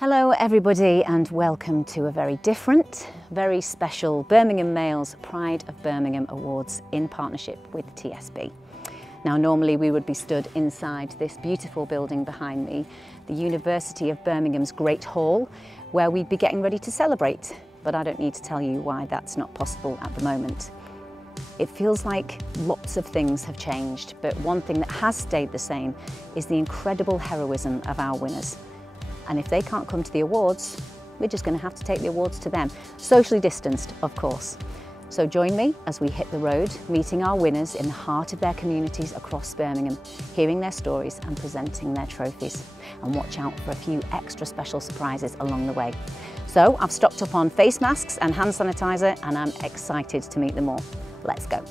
Hello everybody and welcome to a very different, very special Birmingham Males Pride of Birmingham Awards in partnership with TSB. Now normally we would be stood inside this beautiful building behind me, the University of Birmingham's Great Hall, where we'd be getting ready to celebrate, but I don't need to tell you why that's not possible at the moment. It feels like lots of things have changed, but one thing that has stayed the same is the incredible heroism of our winners. And if they can't come to the awards, we're just going to have to take the awards to them. Socially distanced, of course. So join me as we hit the road, meeting our winners in the heart of their communities across Birmingham, hearing their stories and presenting their trophies. And watch out for a few extra special surprises along the way. So I've stocked up on face masks and hand sanitizer, and I'm excited to meet them all. Let's go.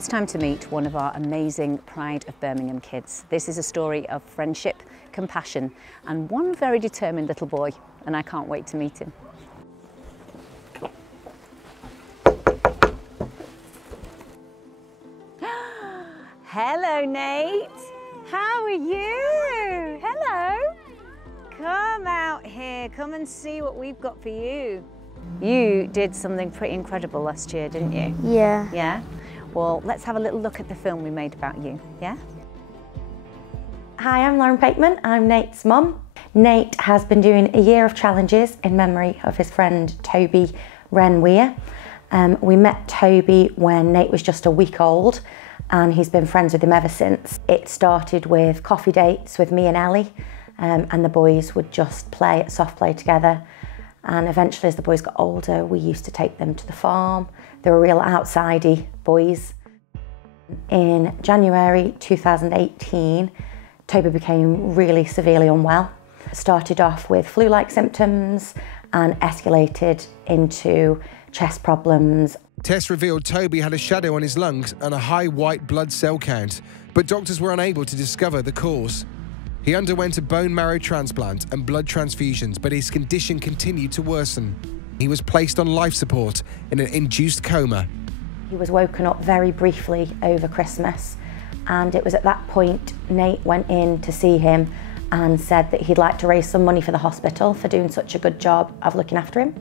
It's time to meet one of our amazing Pride of Birmingham kids. This is a story of friendship, compassion, and one very determined little boy, and I can't wait to meet him. Hello, Nate. How are you? Hello. Come out here, come and see what we've got for you. You did something pretty incredible last year, didn't you? Yeah. Yeah? Well, let's have a little look at the film we made about you, yeah? Hi, I'm Lauren Pateman. I'm Nate's mum. Nate has been doing a year of challenges in memory of his friend Toby Wren Weir. We met Toby when Nate was just a week old, and he's been friends with him ever since. It started with coffee dates with me and Ellie, and the boys would just play at soft play together. And eventually, as the boys got older, we used to take them to the farm. They were real outsidey boys. In January 2018, Toby became really severely unwell. Started off with flu-like symptoms and escalated into chest problems. Tests revealed Toby had a shadow on his lungs and a high white blood cell count, but doctors were unable to discover the cause. He underwent a bone marrow transplant and blood transfusions, but his condition continued to worsen. He was placed on life support in an induced coma. He was woken up very briefly over Christmas, and it was at that point Nate went in to see him and said that he'd like to raise some money for the hospital for doing such a good job of looking after him.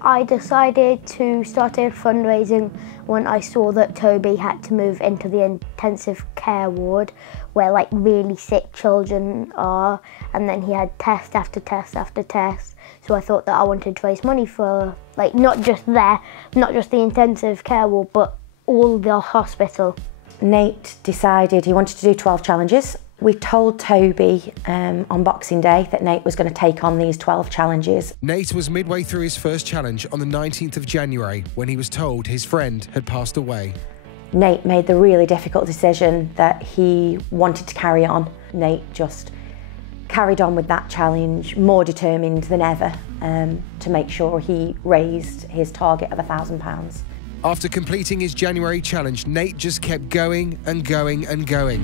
I decided to start a fundraising when I saw that Toby had to move into the intensive care ward where like really sick children are, and then he had test after test after test. So I thought that I wanted to raise money for like not just the intensive care ward, but all the hospital. Nate decided he wanted to do 12 challenges. We told Toby on Boxing Day that Nate was going to take on these 12 challenges. Nate was midway through his first challenge on the 19th of January when he was told his friend had passed away. Nate made the really difficult decision that he wanted to carry on. Nate just carried on with that challenge, more determined than ever to make sure he raised his target of £1,000. After completing his January challenge, Nate just kept going and going and going.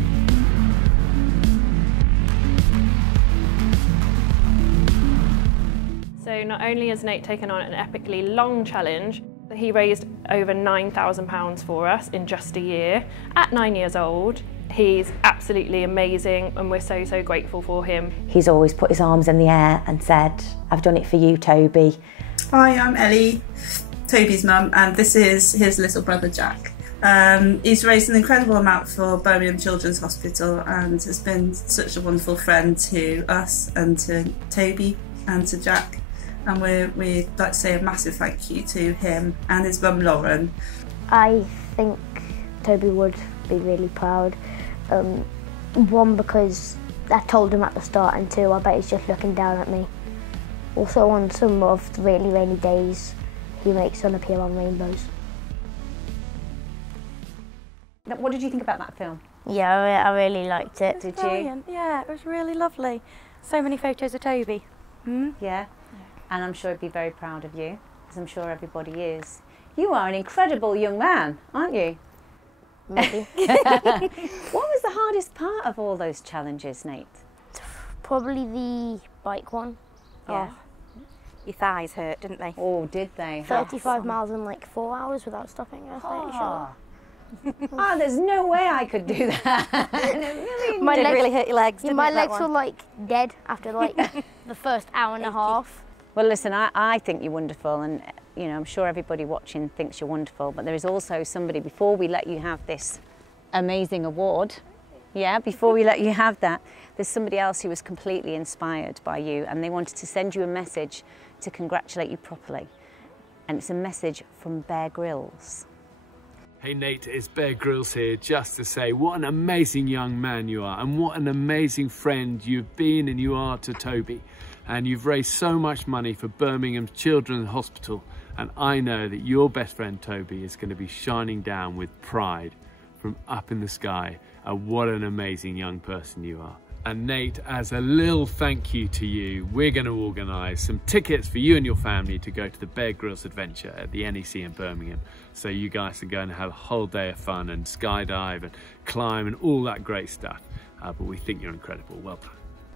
So not only has Nate taken on an epically long challenge, but he raised over £9,000 for us in just a year. At 9 years old, he's absolutely amazing and we're so, so grateful for him. He's always put his arms in the air and said, "I've done it for you, Toby." Hi, I'm Ellie, Toby's mum, and this is his little brother Jack. He's raised an incredible amount for Birmingham Children's Hospital and has been such a wonderful friend to us and to Toby and to Jack. And we'd like to say a massive thank you to him and his mum Lauren. I think Toby would be really proud. One, because I told him at the start, and two, I bet he's just looking down at me. Also, on some of the really rainy days, he makes sun appear on rainbows. What did you think about that film? Yeah, I really liked it. Did Brilliant. Yeah, it was really lovely. So many photos of Toby. Yeah? And I'm sure he'd be very proud of you, as I'm sure everybody is. You are an incredible young man, aren't you? Maybe. What was the hardest part of all those challenges, Nate? Probably the bike one. Yeah. Oh, your thighs hurt, didn't they? Oh, did they? 35 miles in like 4 hours without stopping, I think. Sure. Oh, there's no way I could do that. My legs really hurt your legs, Yeah, didn't my it, that legs were one? like dead after like the first hour and a half. Well, listen, I think you're wonderful, and you know, I'm sure everybody watching thinks you're wonderful, but there is also somebody, before we let you have this amazing award, yeah, before we let you have that, there's somebody else who was completely inspired by you, and they wanted to send you a message to congratulate you properly. And it's a message from Bear Grylls. Hey Nate, it's Bear Grylls here, just to say what an amazing young man you are, and what an amazing friend you've been and you are to Toby. And you've raised so much money for Birmingham Children's Hospital, and I know that your best friend Toby is going to be shining down with pride from up in the sky at what an amazing young person you are. And Nate, as a little thank you to you, we're going to organise some tickets for you and your family to go to the Bear Grylls adventure at the NEC in Birmingham. So you guys are going to have a whole day of fun and skydive and climb and all that great stuff. But we think you're incredible. Well done.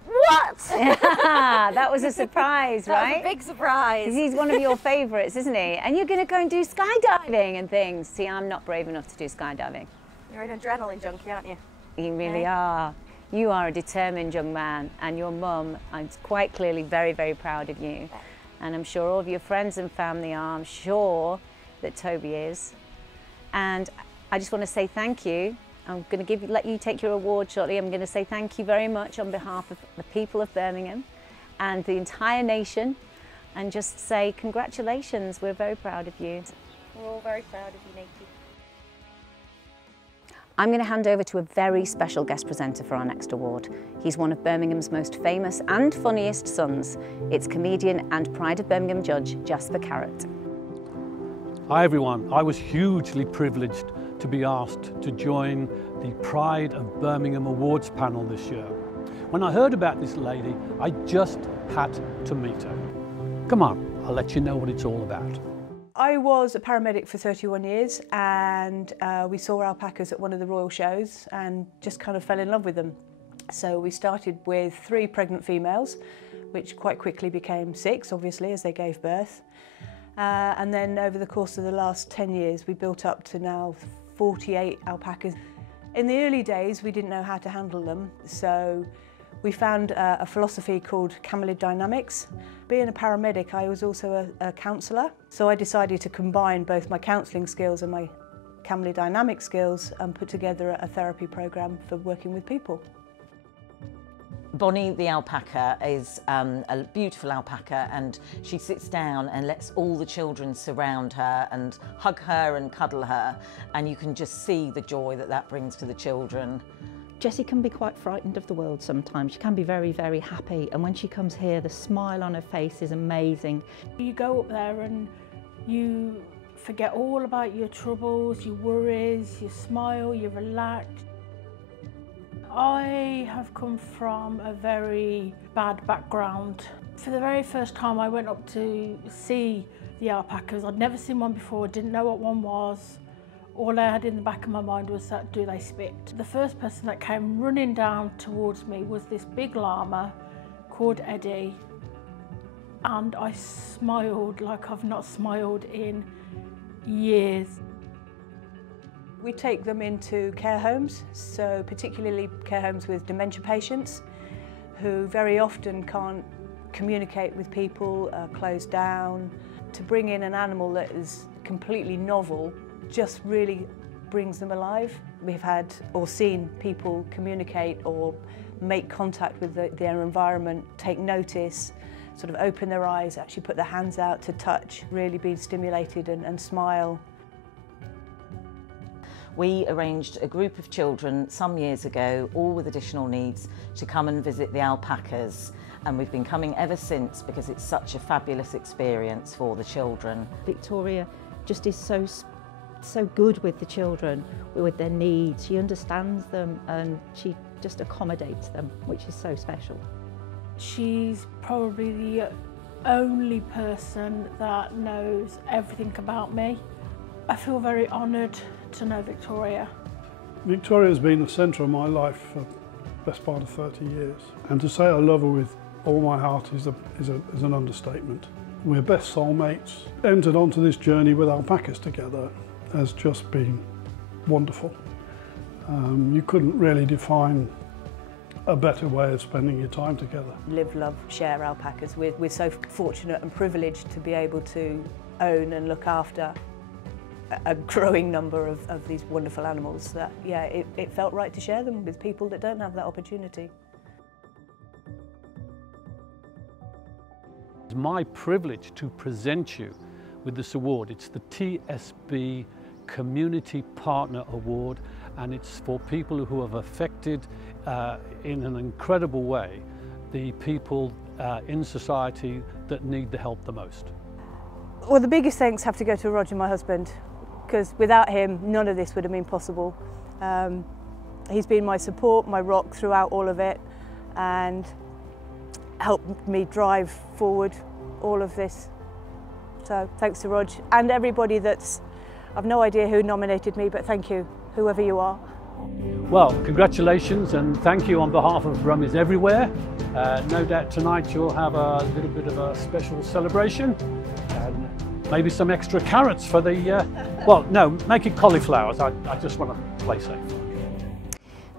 What? That was a surprise, right? That was a big surprise. 'Cause he's one of your favourites, isn't he? And you're going to go and do skydiving and things. See, I'm not brave enough to do skydiving. You're an adrenaline junkie, aren't you? You really are. You are a determined young man, and your mum, I'm quite clearly very, very proud of you. And I'm sure all of your friends and family are. I'm sure that Toby is. And I just want to say thank you. I'm going to let you take your award shortly. I'm going to say thank you very much on behalf of the people of Birmingham and the entire nation, and just say congratulations. We're very proud of you. We're all very proud of you, Nate. I'm going to hand over to a very special guest presenter for our next award. He's one of Birmingham's most famous and funniest sons. It's comedian and Pride of Birmingham judge, Jasper Carrott. Hi everyone, I was hugely privileged to be asked to join the Pride of Birmingham Awards panel this year. When I heard about this lady, I just had to meet her. Come on, I'll let you know what it's all about. I was a paramedic for 31 years, and we saw alpacas at one of the royal shows and just kind of fell in love with them. So we started with 3 pregnant females, which quite quickly became 6, obviously, as they gave birth. And then over the course of the last 10 years, we built up to now 48 alpacas. In the early days, we didn't know how to handle them, so we found a philosophy called camelid dynamics. Being a paramedic, I was also a counsellor, so I decided to combine both my counselling skills and my camelid dynamic skills and put together a therapy programme for working with people. Bonnie the alpaca is a beautiful alpaca, and she sits down and lets all the children surround her and hug her and cuddle her, and you can just see the joy that that brings to the children. Jessie can be quite frightened of the world sometimes. She can be very, very happy, and when she comes here, the smile on her face is amazing. You go up there and you forget all about your troubles, your worries, you smile, you relax. I have come from a very bad background. For the very first time I went up to see the alpacas. I'd never seen one before, didn't know what one was. All I had in the back of my mind was that, do they spit? The first person that came running down towards me was this big llama called Eddie, and I smiled like I've not smiled in years. We take them into care homes, so particularly care homes with dementia patients who very often can't communicate with people, closed down. To bring in an animal that is completely novel just really brings them alive. We've had or seen people communicate or make contact with their environment, take notice, sort of open their eyes, actually put their hands out to touch, really be stimulated and smile. We arranged a group of children some years ago, all with additional needs, to come and visit the alpacas, and we've been coming ever since because it's such a fabulous experience for the children. Victoria just is so good with the children, with their needs. She understands them and she just accommodates them, which is so special. She's probably the only person that knows everything about me. I feel very honoured to know Victoria. Victoria has been the centre of my life for the best part of 30 years. And to say I love her with all my heart is an understatement. We're best soulmates. Entered onto this journey with alpacas together has just been wonderful. You couldn't really define a better way of spending your time together. Live, love, share alpacas. We're so fortunate and privileged to be able to own and look after a growing number of these wonderful animals that, yeah, it felt right to share them with people that don't have that opportunity. It's my privilege to present you with this award. It's the TSB Community Partner Award, and it's for people who have affected in an incredible way the people in society that need the help the most. Well, the biggest thanks have to go to Roger, my husband, because without him none of this would have been possible. He's been my support, my rock throughout all of it, and helped me drive forward all of this. So thanks to Rog and everybody that's, I've no idea who nominated me, but thank you, whoever you are. Well, congratulations and thank you on behalf of Brummies everywhere. No doubt tonight you'll have a little bit of a special celebration and maybe some extra carrots for the, well, no, make it cauliflowers. I just want to play safe.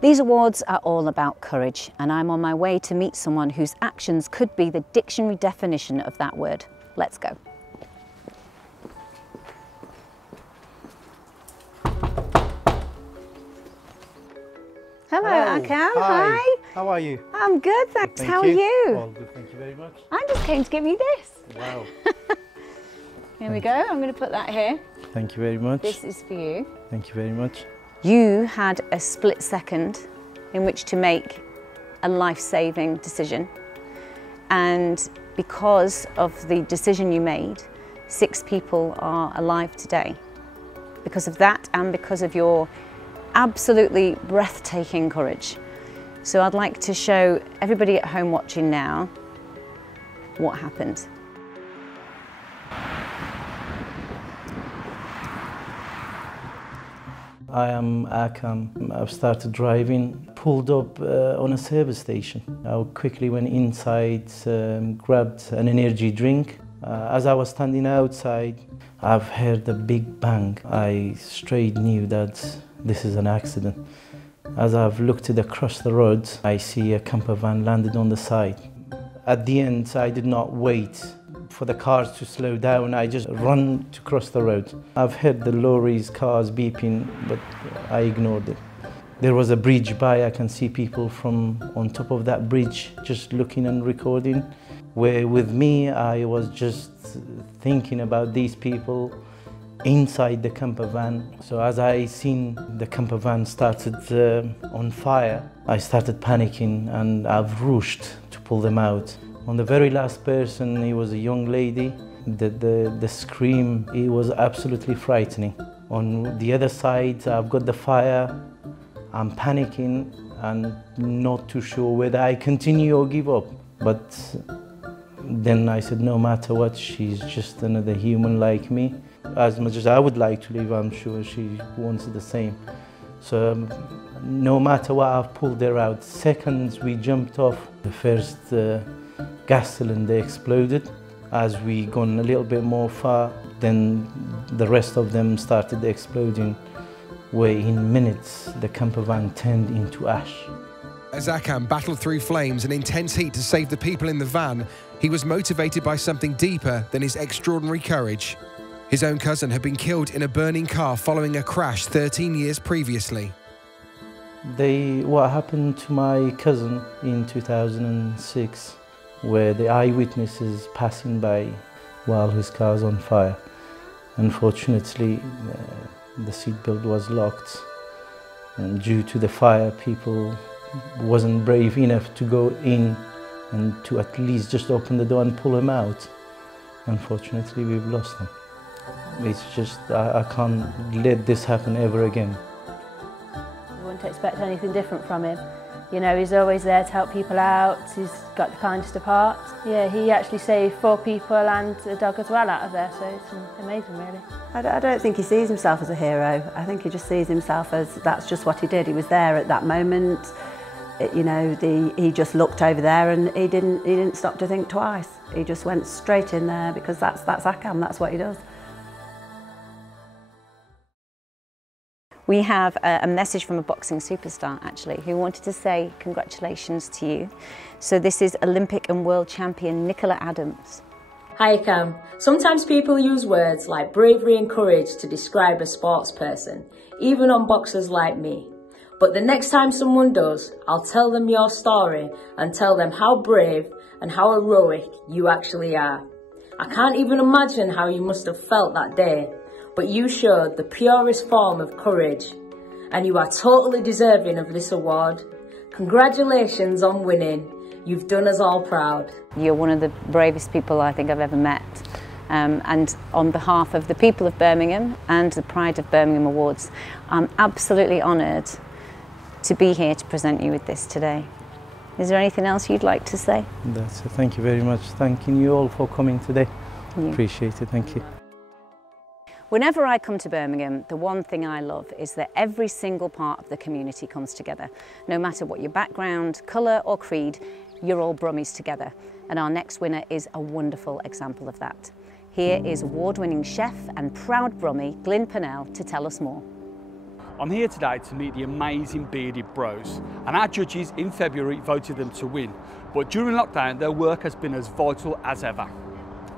These awards are all about courage, and I'm on my way to meet someone whose actions could be the dictionary definition of that word. Let's go. Hello, Akam. Hi. How are you? I'm good, thanks. Thank How you. are you? All good, thank you very much. I just came to give you this. Wow. Here we go. I'm going to put that here. Thank you very much. This is for you. Thank you very much. You had a split second in which to make a life-saving decision, and because of the decision you made, 6 people are alive today. Because of that and because of your absolutely breathtaking courage. So I'd like to show everybody at home watching now what happened. I am Akam. I've started driving, pulled up on a service station. I quickly went inside, grabbed an energy drink. As I was standing outside, I've heard a big bang. I straight knew that this is an accident. As I've looked across the road, I see a camper van landed on the side. At the end, I did not wait for the cars to slow down. I just run to cross the road. I've heard the lorries, cars beeping, but I ignored it. There was a bridge by, I can see people from on top of that bridge just looking and recording. Where with me, I was just thinking about these people inside the camper van. So as I seen the camper van started on fire, I started panicking and I've rushed to pull them out. On the very last person, he was a young lady. The scream, it was absolutely frightening. On the other side, I've got the fire. I'm panicking and not too sure whether I continue or give up. But then I said, no matter what, she's just another human like me. As much as I would like to live, I'm sure she wants the same. So no matter what, I've pulled her out. Seconds we jumped off, the first gas cylinder exploded. As we gone a little bit more far, then the rest of them started exploding, where in minutes the camper van turned into ash. As Akam battled through flames and intense heat to save the people in the van, he was motivated by something deeper than his extraordinary courage. His own cousin had been killed in a burning car following a crash 13 years previously. What happened to my cousin in 2006, where the eyewitnesses passing by while his car's on fire. Unfortunately, the seatbelt was locked, and due to the fire, people wasn't brave enough to go in and to at least just open the door and pull him out. Unfortunately, we've lost him. It's just, I can't let this happen ever again. You wouldn't expect anything different from him. You know, he's always there to help people out, he's got the kindest of hearts. Yeah, he actually saved 4 people and a dog as well out of there, so it's amazing really. I don't think he sees himself as a hero. I think he just sees himself as that's just what he did. He was there at that moment. You know, he just looked over there and he didn't stop to think twice. He just went straight in there because that's Akam, that's what he does. We have a message from a boxing superstar, actually, who wanted to say congratulations to you. So this is Olympic and world champion Nicola Adams. Hi Cam. Sometimes people use words like bravery and courage to describe a sports person, even on boxers like me. But the next time someone does, I'll tell them your story and tell them how brave and how heroic you actually are. I can't even imagine how you must have felt that day, but you showed the purest form of courage, and you are totally deserving of this award. Congratulations on winning. You've done us all proud. You're one of the bravest people I think I've ever met. And on behalf of the people of Birmingham and the Pride of Birmingham Awards, I'm absolutely honoured to be here to present you with this today. Is there anything else you'd like to say? That's it. Thank you very much. Thanking you all for coming today. Yeah. Appreciate it. Thank you. Whenever I come to Birmingham, the one thing I love is that every single part of the community comes together. No matter what your background, colour or creed, you're all Brummies together. And our next winner is a wonderful example of that. Here is award-winning chef and proud Brummie, Glyn Pennell, to tell us more. I'm here today to meet the amazing Bearded Bros, and our judges in February voted them to win. But during lockdown, their work has been as vital as ever.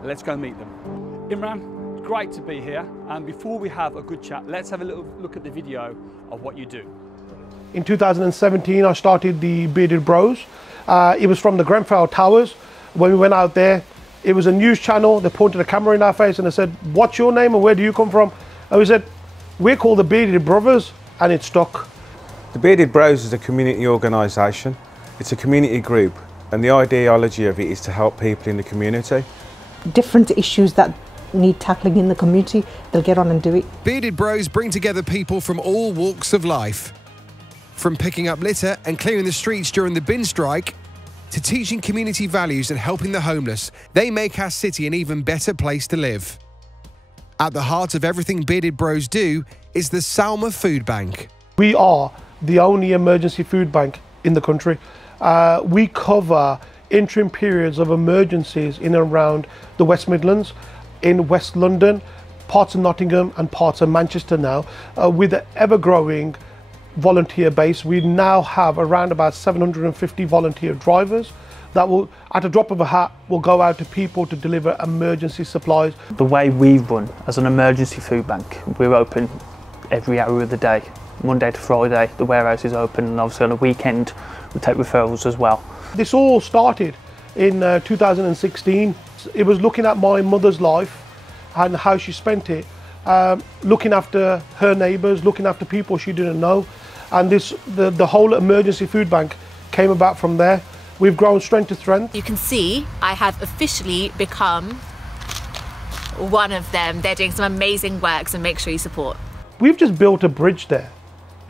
Let's go meet them. Imran, great to be here. And before we have a good chat, let's have a little look at the video of what you do. In 2017, I started the Bearded Bros. It was from the Grenfell Towers. When we went out there, it was a news channel. They pointed a camera in our face and they said, "What's your name and where do you come from?" And we said, "We're called the Bearded Brothers," and it stuck. The Bearded Bros is a community organisation. It's a community group, and the ideology of it is to help people in the community. Different issues that need tackling in the community, they'll get on and do it. Bearded Bros bring together people from all walks of life. From picking up litter and clearing the streets during the bin strike, to teaching community values and helping the homeless, they make our city an even better place to live. At the heart of everything Bearded Bros do is the Salma Food Bank. We are the only emergency food bank in the country. We cover interim periods of emergencies in and around the West Midlands, in West London, parts of Nottingham and parts of Manchester now, with an ever-growing volunteer base. We now have around about 750 volunteer drivers that will, at a drop of a hat, will go out to people to deliver emergency supplies. The way we run as an emergency food bank, we're open every hour of the day. Monday to Friday, the warehouse is open, and obviously on a weekend, we take referrals as well. This all started in 2016. It was looking at my mother's life and how she spent it, looking after her neighbours, looking after people she didn't know. And the whole emergency food bank came about from there. We've grown strength to strength. You can see I have officially become one of them. They're doing some amazing work, so make sure you support. We've just built a bridge there,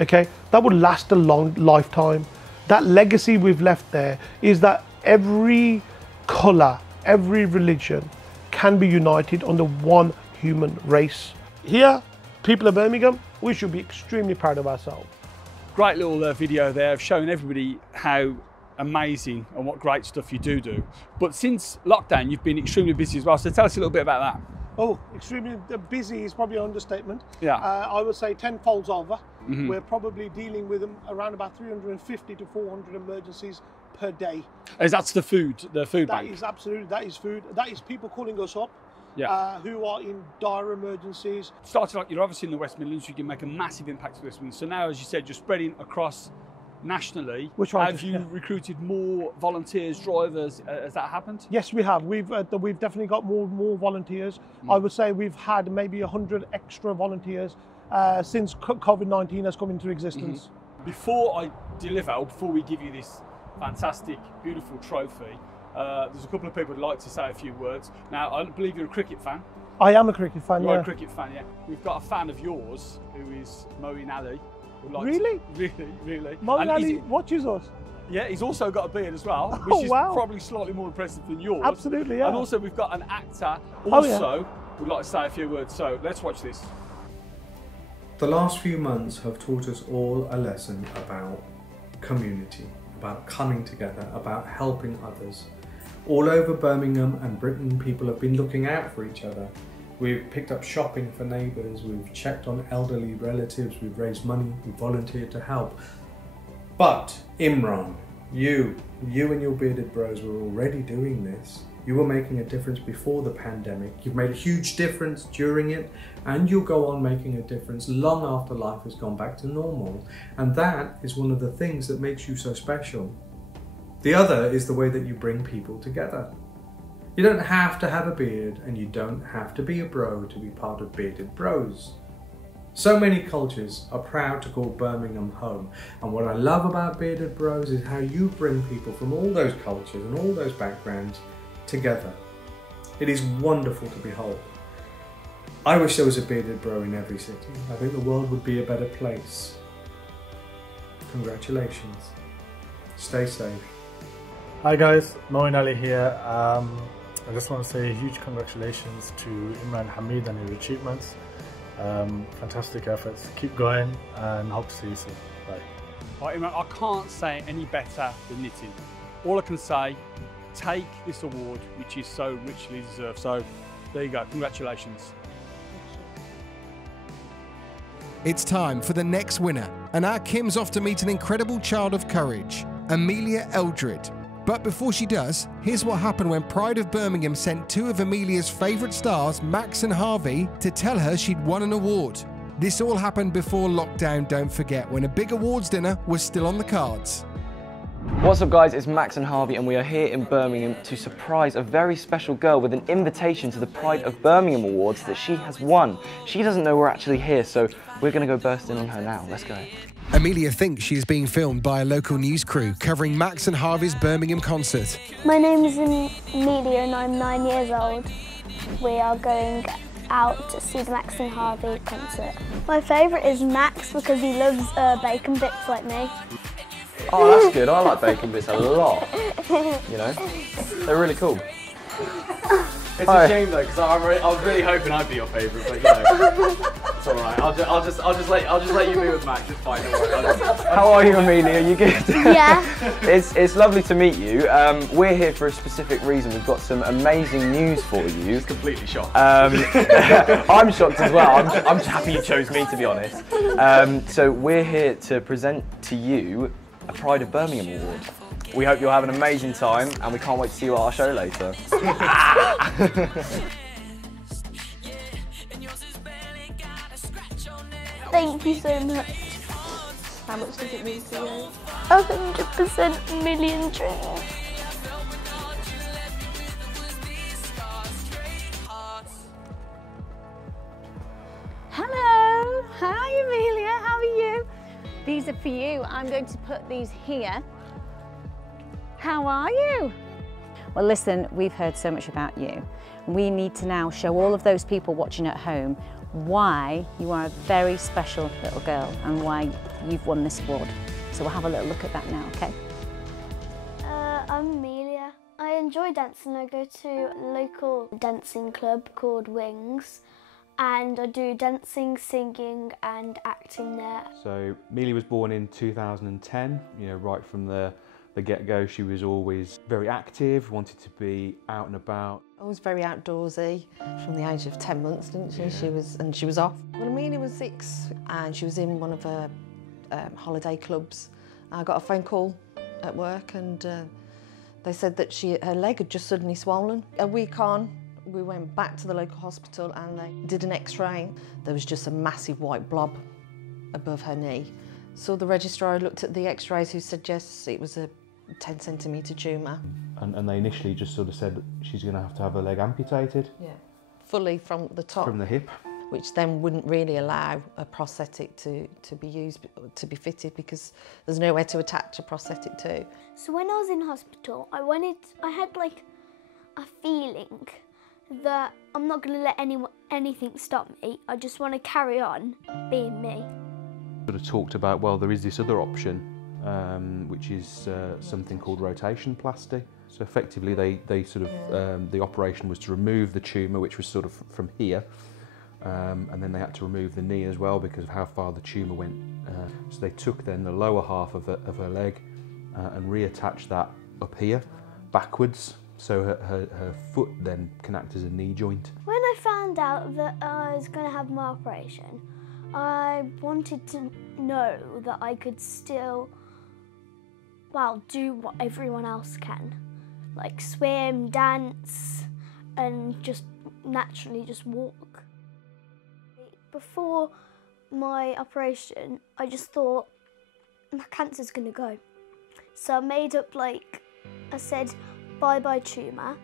okay? That would last a long lifetime. That legacy we've left there is that every colour, every religion can be united under one human race. Here, people of Birmingham, we should be extremely proud of ourselves. Great little video there of showing everybody how amazing and what great stuff you do. But since lockdown, you've been extremely busy as well. So tell us a little bit about that. Oh, extremely busy is probably an understatement. Yeah. I would say 10 folds over. Mm-hmm. We're probably dealing with around about 350 to 400 emergencies per day. That's the food bank? That is absolutely, that is food. That is people calling us up. Yeah. Who are in dire emergencies. Started like you're obviously in the West Midlands, you can make a massive impact to the West Midlands. So now, as you said, you're spreading across nationally. Have you recruited more volunteers, drivers? Has that happened? Yes, we have. We've definitely got more volunteers. I would say we've had maybe 100 extra volunteers since COVID-19 has come into existence. Mm-hmm. Before I deliver, or before we give you this fantastic, beautiful trophy, there's a couple of people who'd like to say a few words. Now, I believe you're a cricket fan. I am a cricket fan, You are yeah. a cricket fan, yeah. We've got a fan of yours who is Moeen Ali. Really? Really. Moeen Ali watches us. Yeah, he's also got a beard as well, Oh, which is wow. probably slightly more impressive than yours. Absolutely, yeah. And also we've got an actor Oh, yeah. also who'd like to say a few words. So let's watch this. The last few months have taught us all a lesson about community, about coming together, about helping others. All over Birmingham and Britain, people have been looking out for each other. We've picked up shopping for neighbours, we've checked on elderly relatives, we've raised money, we've volunteered to help. But Imran, you and your bearded bros were already doing this. You were making a difference before the pandemic. You've made a huge difference during it, and you'll go on making a difference long after life has gone back to normal. And that is one of the things that makes you so special. The other is the way that you bring people together. You don't have to have a beard, and you don't have to be a bro to be part of Bearded Bros. So many cultures are proud to call Birmingham home, and what I love about Bearded Bros is how you bring people from all those cultures and all those backgrounds together. It is wonderful to behold. I wish there was a bearded bro in every city. I think the world would be a better place. Congratulations. Stay safe. Hi guys, Moin Ali here. I just want to say a huge congratulations to Imran Hamid and his achievements. Fantastic efforts. Keep going and hope to see you soon. Bye. Right, Imran, I can't say any better than knitting. All I can say, take this award, which is so richly deserved. So there you go, congratulations. It's time for the next winner, and our Kim's off to meet an incredible child of courage, Amelia Eldred. But before she does, here's what happened when Pride of Birmingham sent two of Amelia's favourite stars, Max and Harvey, to tell her she'd won an award. This all happened before lockdown, don't forget, when a big awards dinner was still on the cards. What's up guys, it's Max and Harvey and we are here in Birmingham to surprise a very special girl with an invitation to the Pride of Birmingham Awards that she has won. She doesn't know we're actually here, so we're going to go burst in on her now. Let's go. Amelia thinks she is being filmed by a local news crew covering Max and Harvey's Birmingham concert. My name is Amelia and I'm 9 years old. We are going out to see the Max and Harvey concert. My favourite is Max because he loves bacon bits like me. Oh, that's good. I like bacon bits a lot. You know, they're really cool. It's a shame though, because I was really hoping I'd be your favourite, but you know, it's all right. I'll just let you be with Max. It's fine. Don't worry. How are you, Amelia? You good? Yeah. It's lovely to meet you. We're here for a specific reason. We've got some amazing news for you. It's completely shocked. I'm shocked as well. I'm happy you chose me, to be honest. So we're here to present to you a Pride of Birmingham Award. We hope you'll have an amazing time and we can't wait to see you at our show later. Thank you so much. How much does it mean to you? 100% million dreams. Hello, hi Amelia, how are you? These are for you. I'm going to put these here. How are you? Well, listen, we've heard so much about you. We need to now show all of those people watching at home why you are a very special little girl and why you've won this award. So we'll have a little look at that now, okay? I'm Amelia. I enjoy dancing. I go to a local dancing club called Wings and I do dancing, singing and acting there. So Amelia was born in 2010, you know, right from the get-go. She was always very active, wanted to be out and about. I was very outdoorsy from the age of 10 months, didn't she? Yeah. She was off. When Amelia was 6 and she was in one of her holiday clubs, I got a phone call at work and they said that her leg had just suddenly swollen. A week on, we went back to the local hospital and they did an x-ray. There was just a massive white blob above her knee. So the registrar looked at the x-rays who suggests it was a 10 centimetre tumour. And they initially just sort of said that she's going to have her leg amputated. Yeah. Fully from the top. From the hip. Which then wouldn't really allow a prosthetic to be used, to be fitted, because there's nowhere to attach a prosthetic to. So when I was in hospital, I had like a feeling that I'm not going to let anything stop me. I just want to carry on being me. Sort of talked about, well, there is this other option, which is something called rotation plasty. So effectively, they sort of the operation was to remove the tumour, which was sort of from here, and then they had to remove the knee as well because of how far the tumour went. So they took then the lower half of her leg and reattached that up here, backwards. So her foot then can act as a knee joint. When I found found out that I was going to have my operation, I wanted to know that I could still, well, do what everyone else can. Like swim, dance, and just naturally just walk. Before my operation, I just thought, my cancer's going to go. So I made up, like, I said, bye-bye tumour.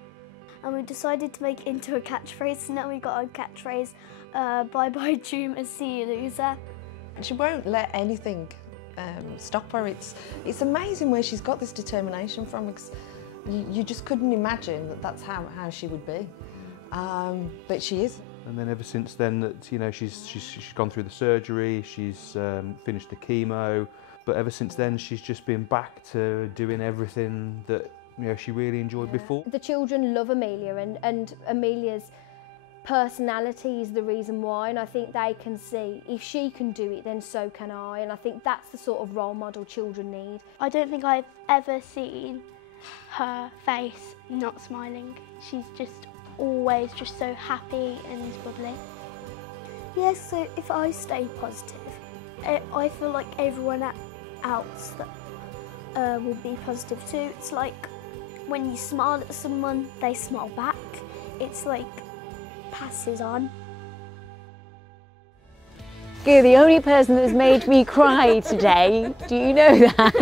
And we decided to make it into a catchphrase, so now we got our catchphrase, bye-bye tumour, see you loser. She won't let anything stop her. It's amazing where she's got this determination from, because you just couldn't imagine that that's how she would be. But she is. And then ever since then, that you know, she's gone through the surgery, she's finished the chemo, but ever since then she's just been back to doing everything that she really enjoyed before. The children love Amelia, and Amelia's personality is the reason why, and I think they can see if she can do it, then so can I, and I think that's the sort of role model children need. I don't think I've ever seen her face not smiling. She's just always just so happy and bubbly. Yes, so if I stay positive, I feel like everyone else that will be positive too. It's like when you smile at someone, they smile back. It's like passes on. You're the only person that's made me cry today. Do you know that?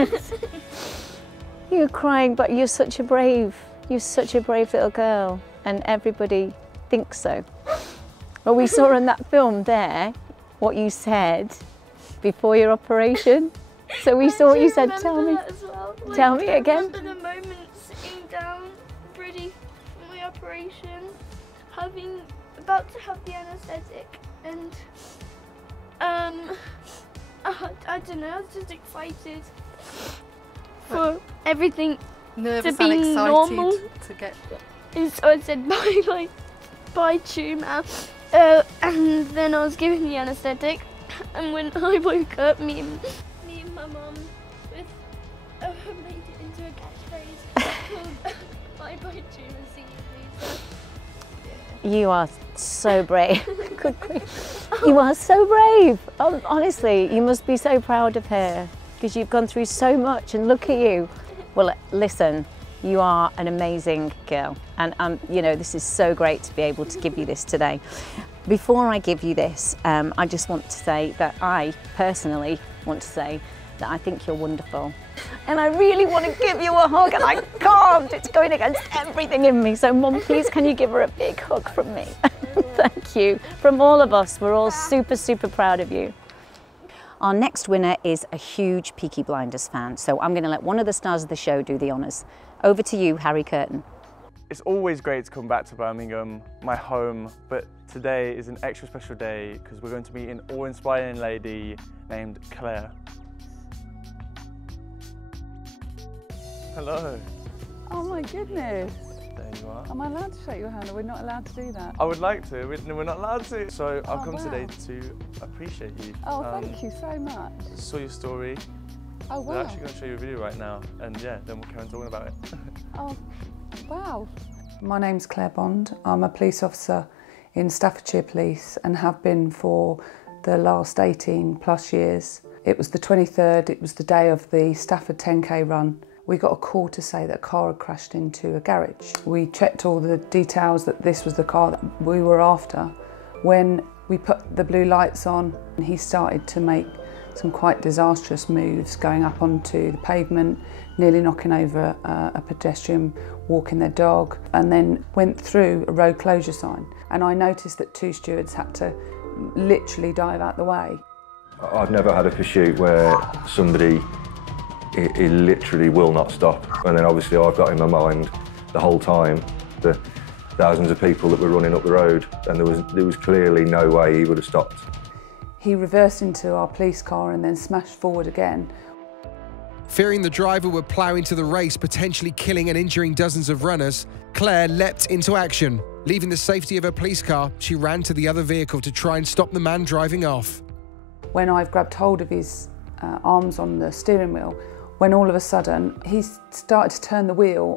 You're crying, but you're such a brave little girl, and everybody thinks so. Well, we saw in that film there what you said before your operation. So we saw what you said. Tell me. Tell me again. I remember the moment sitting down, ready for my operation, about to have the anaesthetic, and I don't know, I was just excited for everything nervous to be and excited normal. To get. And so I said bye tumour, and then I was given the anaesthetic, and when I woke up, me and my mum made it into a catchphrase called bye tumour, see you loser. You are so brave. Good grief. You are so brave. Honestly, you must be so proud of her, because you've gone through so much, and look at you. Well, listen, you are an amazing girl, and you know, this is so great to be able to give you this today. Before I give you this, I just want to say that I personally want to say that I think you're wonderful. And I really want to give you a hug, and I can't. It's going against everything in me. So Mum, please can you give her a big hug from me? Thank you. From all of us, we're all super, super proud of you. Our next winner is a huge Peaky Blinders fan, so I'm going to let one of the stars of the show do the honours. Over to you, Harry Curtin. It's always great to come back to Birmingham, my home, but today is an extra special day because we're going to meet an awe-inspiring lady named Claire. Hello. Oh my goodness. There you are. Am I allowed to shake your hand, or we're not allowed to do that? I would like to, we're not allowed to. So I've come wow. today to appreciate you. Oh, thank you so much. Saw your story. Oh, wow. We're actually going to show you a video right now, and yeah, then we'll carry on talking about it. Oh, wow. My name's Claire Bond. I'm a police officer in Staffordshire Police and have been for the last 18 plus years. It was the 23rd, it was the day of the Stafford 10K run. We got a call to say that a car had crashed into a garage. We checked all the details that this was the car that we were after. When we put the blue lights on, he started to make some quite disastrous moves, going up onto the pavement, nearly knocking over a pedestrian walking their dog, and then went through a road closure sign. And I noticed that two stewards had to literally dive out the way. I've never had a pursuit where somebody he literally will not stop. And then obviously I've got in my mind the whole time the thousands of people that were running up the road, and there was clearly no way he would have stopped. He reversed into our police car and then smashed forward again. Fearing the driver would plough into the race, potentially killing and injuring dozens of runners, Claire leapt into action. Leaving the safety of her police car, she ran to the other vehicle to try and stop the man driving off. When I've grabbed hold of his arms on the steering wheel, when all of a sudden he started to turn the wheel,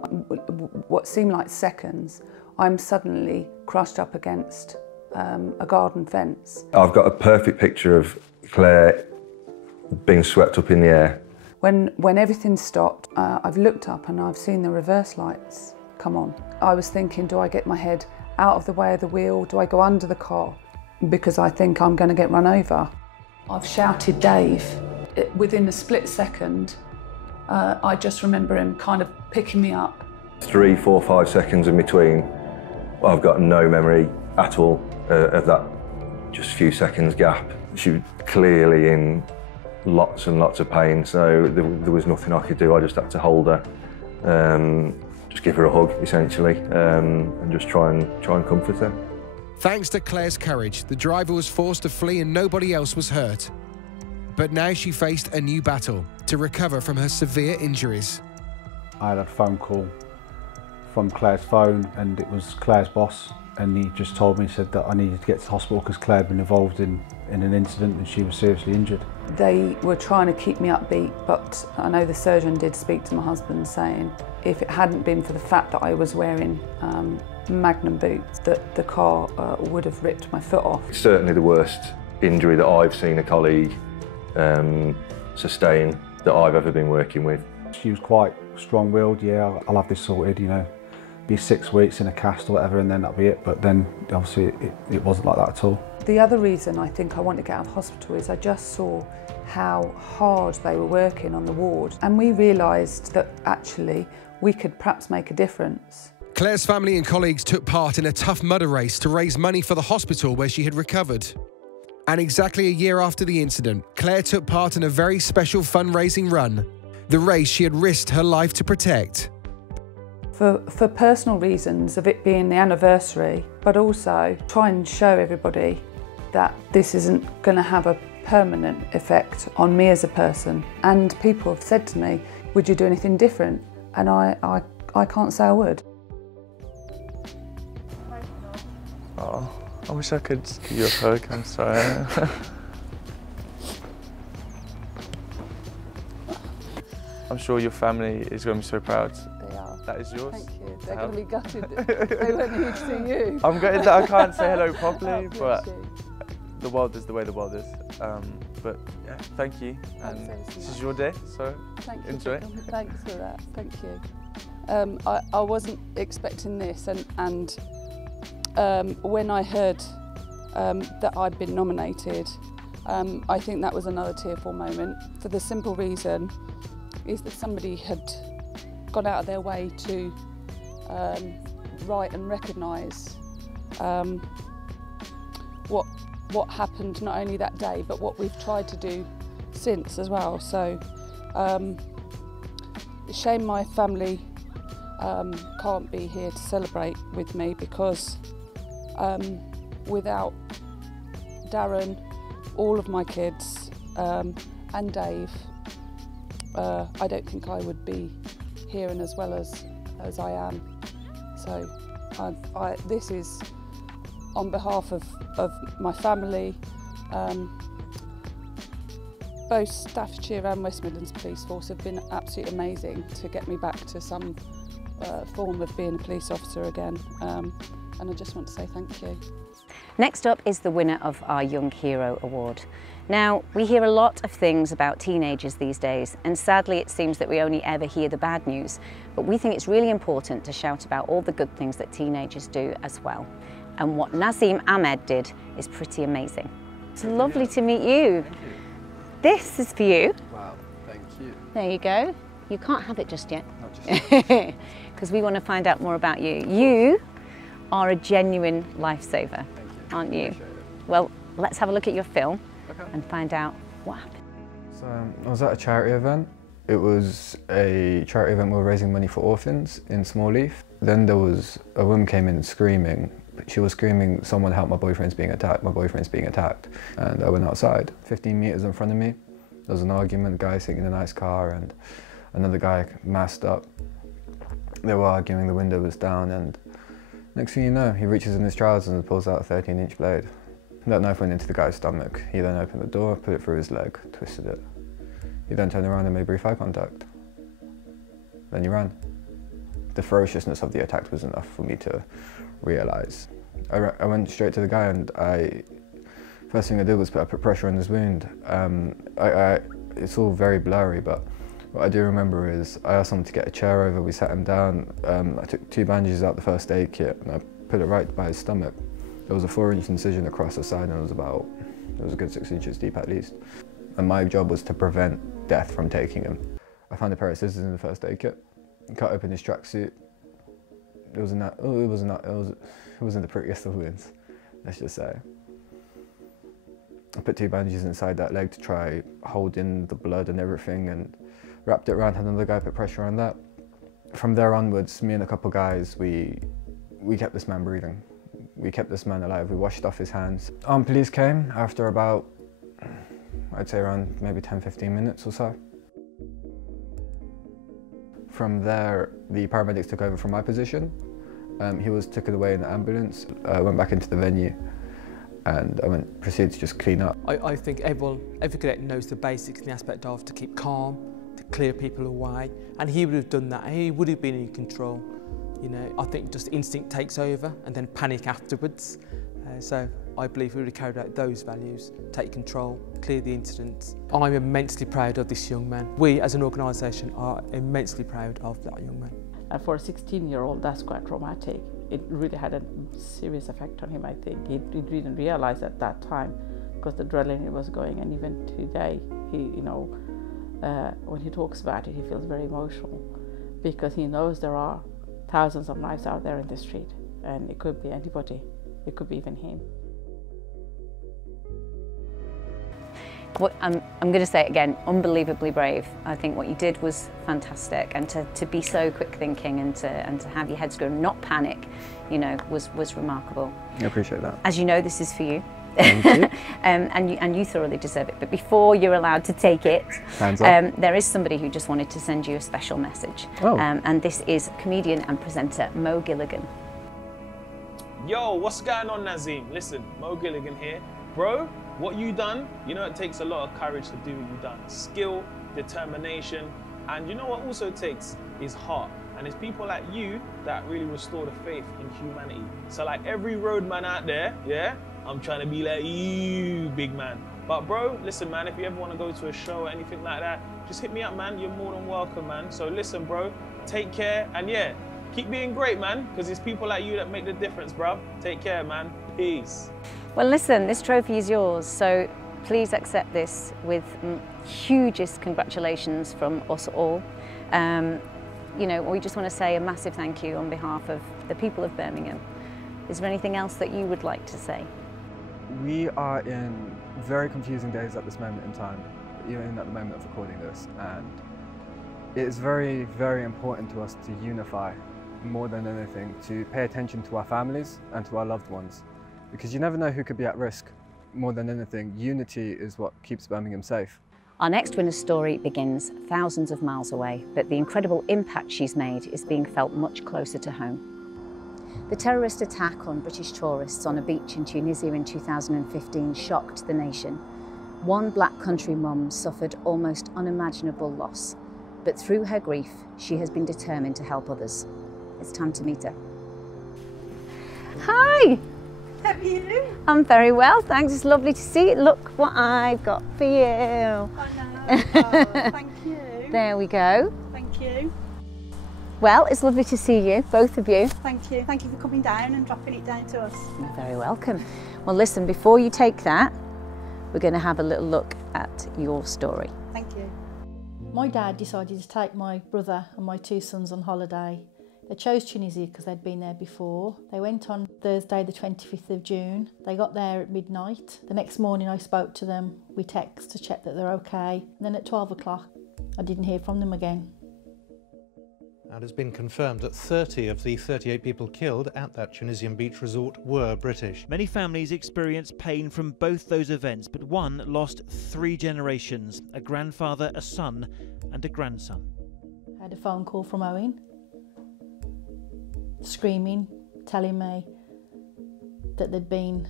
what seemed like seconds, I'm suddenly crushed up against a garden fence. I've got a perfect picture of Claire being swept up in the air. When everything stopped, I've looked up and I've seen the reverse lights come on. I was thinking, do I get my head out of the way of the wheel? Do I go under the car? Because I think I'm going to get run over. I've shouted Dave. Within a split second, I just remember him kind of picking me up. 3, 4, 5 seconds in between. I've got no memory at all of that just few seconds gap. She was clearly in lots and lots of pain, so there was nothing I could do. I just had to hold her, just give her a hug essentially, and just try and comfort her. Thanks to Claire's courage, the driver was forced to flee and nobody else was hurt. But now she faced a new battle to recover from her severe injuries. I had a phone call from Claire's phone, and it was Claire's boss, and he just told me, he said that I needed to get to the hospital because Claire had been involved in an incident and she was seriously injured. They were trying to keep me upbeat, but I know the surgeon did speak to my husband saying if it hadn't been for the fact that I was wearing Magnum boots, that the car would have ripped my foot off. It's certainly the worst injury that I've seen a colleague sustain that I've ever been working with. She was quite strong-willed. Yeah, I'll have this sorted, you know, be 6 weeks in a cast or whatever, and then that'll be it. But then obviously it wasn't like that at all. The other reason I think I wanted to get out of hospital is I just saw how hard they were working on the ward, and we realised that actually we could perhaps make a difference. Claire's family and colleagues took part in a Tough Mudder race to raise money for the hospital where she had recovered. And exactly a year after the incident, Claire took part in a very special fundraising run, the race she had risked her life to protect. For personal reasons of it being the anniversary, but also try and show everybody that this isn't going to have a permanent effect on me as a person. And people have said to me, would you do anything different? And I can't say I would. Oh, I wish I could give you a hug, I'm sorry. I'm sure your family is going to be so proud. They are. That is yours. Thank you. They're going to be gutted. They weren't here to see you. I'm gutted that I can't say hello properly, but the world is the way the world is. But yeah, thank you. And this is your day, so enjoy it. Thanks for that. Thank you. I wasn't expecting this, and when I heard that I'd been nominated, I think that was another tearful moment, for the simple reason is that somebody had gone out of their way to write and recognise what happened not only that day but what we've tried to do since as well. So it's a shame my family can't be here to celebrate with me, because without Darren, all of my kids and Dave, I don't think I would be here and as well as I am. So this is on behalf of my family, both Staffordshire and West Midlands Police Force have been absolutely amazing to get me back to some form of being a police officer again, and I just want to say thank you. Next up is the winner of our Young Hero Award. Now, we hear a lot of things about teenagers these days, and sadly it seems that we only ever hear the bad news, but we think it's really important to shout about all the good things that teenagers do as well. And what Nazim Ahmed did is pretty amazing. It's lovely to meet you. This is for you. Wow, thank you. There you go. You can't have it just yet. Not just yet. Because we want to find out more about you. You are a genuine lifesaver, aren't you? Well, let's have a look at your film and find out what happened. So I was at a charity event. It was a charity event where we were raising money for orphans in Smallheath. Then there was a woman came in screaming. She was screaming, someone help, my boyfriend's being attacked, my boyfriend's being attacked. And I went outside. 15 metres in front of me, there was an argument, a guy sitting in a nice car and another guy masked up. They were arguing, the window was down, and next thing you know, he reaches in his trousers and pulls out a 13-inch blade. That knife went into the guy's stomach. He then opened the door, put it through his leg, twisted it. He then turned around and made brief eye contact. Then he ran. The ferociousness of the attack was enough for me to realise I went straight to the guy, and first thing I did was put pressure on his wound. It's all very blurry, but what I do remember is I asked someone to get a chair over, we sat him down, I took 2 bandages out the first aid kit and I put it right by his stomach. There was a 4-inch incision across the side, and it was a good 6 inches deep at least. And my job was to prevent death from taking him. I found a pair of scissors in the first aid kit, cut open his tracksuit. It wasn't the prettiest of wounds, let's just say. I put 2 bandages inside that leg to try hold in the blood and everything, and wrapped it around, had another guy put pressure on that. From there onwards, me and a couple guys, we kept this man breathing. We kept this man alive. We washed off his hands. Armed police came after about, I'd say around maybe 10-15 minutes or so. From there, the paramedics took over from my position. He was taken away in the ambulance. I went back into the venue, and I proceeded to just clean up. I think every cadet knows the basics and the aspect of to keep calm, to clear people away, and he would have done that. He would have been in control. You know, I think just instinct takes over and then panic afterwards. So I believe we would have carried out those values, take control, clear the incidents. I'm immensely proud of this young man. We as an organisation are immensely proud of that young man. And for a 16-year-old, that's quite traumatic. It really had a serious effect on him, I think. He didn't realize at that time because the adrenaline was going, and even today, when he talks about it, he feels very emotional because he knows there are thousands of lives out there in the street, and it could be anybody. It could be even him. Well, I'm going to say it again, unbelievably brave. I think what you did was fantastic, and to be so quick thinking and to have your head screwed and not panic, was remarkable. I appreciate that. As you know, this is for you. Thank you. and you thoroughly deserve it. But before you're allowed to take it, there is somebody who just wanted to send you a special message. Oh. And this is comedian and presenter Mo Gilligan. Yo, what's going on, Nazim? Listen, Mo Gilligan here. Bro, what you done, it takes a lot of courage to do what you done. Skill, determination, and you know what also takes is heart. And it's people like you that really restore the faith in humanity. So like every roadman out there, yeah, I'm trying to be like you, big man. But bro, listen man, if you ever want to go to a show or anything like that, just hit me up, man. You're more than welcome, man. So listen, bro, take care, and yeah, keep being great, man, because it's people like you that make the difference, bro. Take care, man. Peace. Well, listen, this trophy is yours, so please accept this with hugest congratulations from us all. We just want to say a massive thank you on behalf of the people of Birmingham. Is there anything else that you would like to say? We are in very confusing days at this moment in time, even at the moment of recording this, and it is very, very important to us to unify more than anything, to pay attention to our families and to our loved ones, because you never know who could be at risk. More than anything, unity is what keeps Birmingham safe. Our next winner's story begins thousands of miles away, but the incredible impact she's made is being felt much closer to home. The terrorist attack on British tourists on a beach in Tunisia in 2015 shocked the nation. One black country mum suffered almost unimaginable loss, but through her grief, she has been determined to help others. It's time to meet her. Hi! How are you? I'm very well, thanks. It's lovely to see you. Look what I've got for you. I know. Oh, thank you. There we go. Thank you. Well, it's lovely to see you, both of you. Thank you. Thank you for coming down and dropping it down to us. You're very welcome. Well, listen, before you take that, we're going to have a little look at your story. Thank you. My dad decided to take my brother and my 2 sons on holiday. They chose Tunisia because they'd been there before. They went on Thursday the 25th of June. They got there at midnight. The next morning I spoke to them. We text to check that they're okay. And then at 12 o'clock I didn't hear from them again. It has been confirmed that 30 of the 38 people killed at that Tunisian beach resort were British. Many families experienced pain from both those events, but one lost 3 generations, a grandfather, a son and a grandson. I had a phone call from Owen, screaming, telling me that there'd been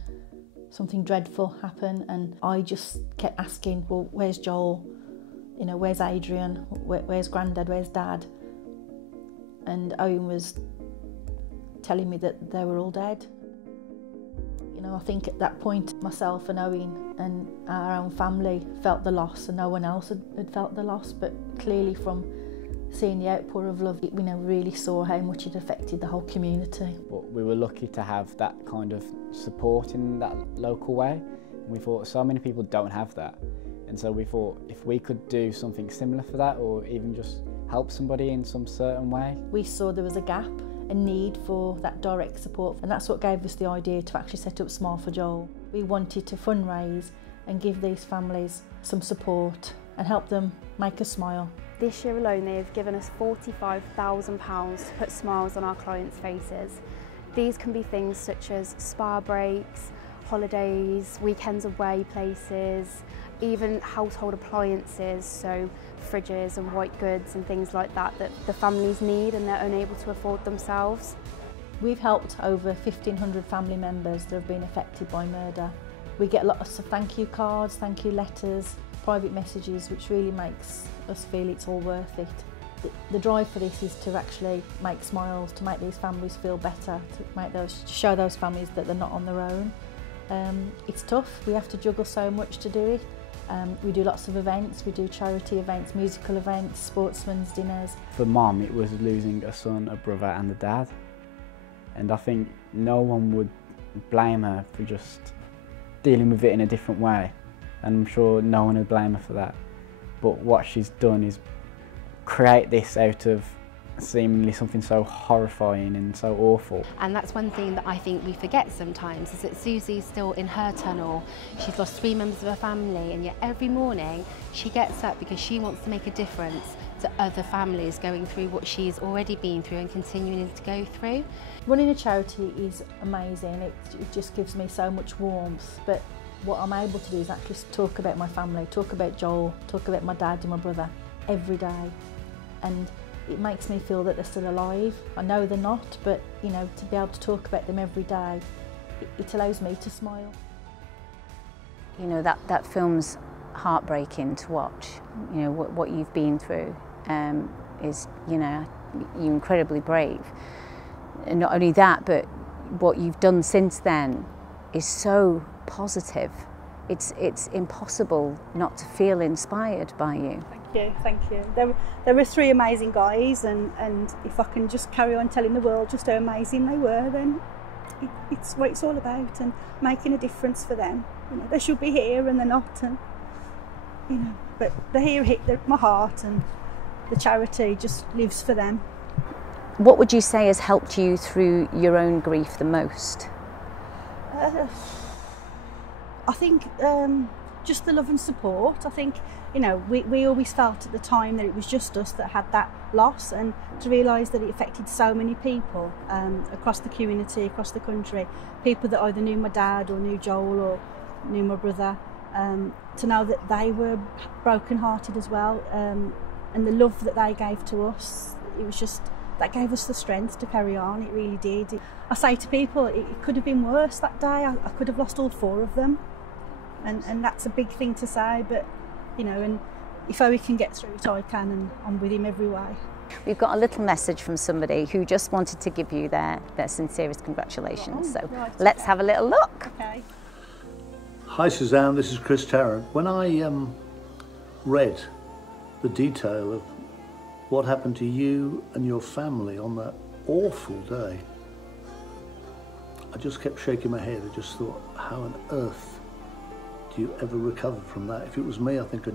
something dreadful happen, and I just kept asking, well, where's Joel? Where's Adrian? Where's Grandad? Where's Dad? And Owen was telling me that they were all dead. You know, I think at that point myself and Owen and our own family felt the loss, and no one else had felt the loss, but clearly from seeing the outpour of love, we really saw how much it affected the whole community. But we were lucky to have that kind of support in that local way. And we thought so many people don't have that. And so we thought if we could do something similar for that, or even just help somebody in some certain way. We saw there was a gap, a need for that direct support, and that's what gave us the idea to actually set up Smile for Joel. We wanted to fundraise and give these families some support and help them make a smile. This year alone they have given us £45,000 to put smiles on our clients' faces. These can be things such as spa breaks, holidays, weekends away places, even household appliances, so fridges and white goods and things like that that the families need and they're unable to afford themselves. We've helped over 1,500 family members that have been affected by murder. We get lots of thank you cards, thank you letters, private messages, which really makes us feel it's all worth it. The drive for this is to actually make smiles, to make these families feel better, to show those families that they're not on their own. It's tough, we have to juggle so much to do it. We do lots of events, we do charity events, musical events, sportsmen's dinners. For Mum, it was losing a son, a brother and a dad. And I think no one would blame her for just dealing with it in a different way. And I'm sure no one would blame her for that. But what she's done is create this out of seemingly something so horrifying and so awful. And that's one thing that I think we forget sometimes, is that Susie's still in her tunnel. She's lost 3 members of her family, and yet every morning she gets up because she wants to make a difference to other families going through what she's already been through and continuing to go through. Running a charity is amazing, it just gives me so much warmth, but what I'm able to do is actually talk about my family, talk about Joel, talk about my dad and my brother every day, and it makes me feel that they're still alive. I know they're not, but you know, to be able to talk about them every day, it allows me to smile. You know, that film's heartbreaking to watch. You know, what you've been through is, you know, you're incredibly brave. And not only that, but what you've done since then is so positive. It's impossible not to feel inspired by you. Thank you. There were 3 amazing guys, and if I can just carry on telling the world just how amazing they were, then it's what it's all about, and making a difference for them. You know, they should be here and they're not, and you know, but they're here, hit my heart, and the charity just lives for them. What would you say has helped you through your own grief the most? I think just the love and support. I think, you know, we always felt at the time that it was just us that had that loss, and to realise that it affected so many people across the community, across the country, people that either knew my dad or knew Joel or knew my brother, to know that they were broken-hearted as well, and the love that they gave to us, it was just, that gave us the strength to carry on, it really did. I say to people, it could have been worse that day. I could have lost all 4 of them, and that's a big thing to say, but you know, and if we can get through it, I can, and I'm with him every way. We've got a little message from somebody who just wanted to give you their sincerest congratulations, so let's have a little look. Okay. Hi Suzanne, this is Chris Tarrant. When I read the detail of what happened to you and your family on that awful day, I just kept shaking my head. I just thought, how on earth do you ever recover from that? If it was me, I think I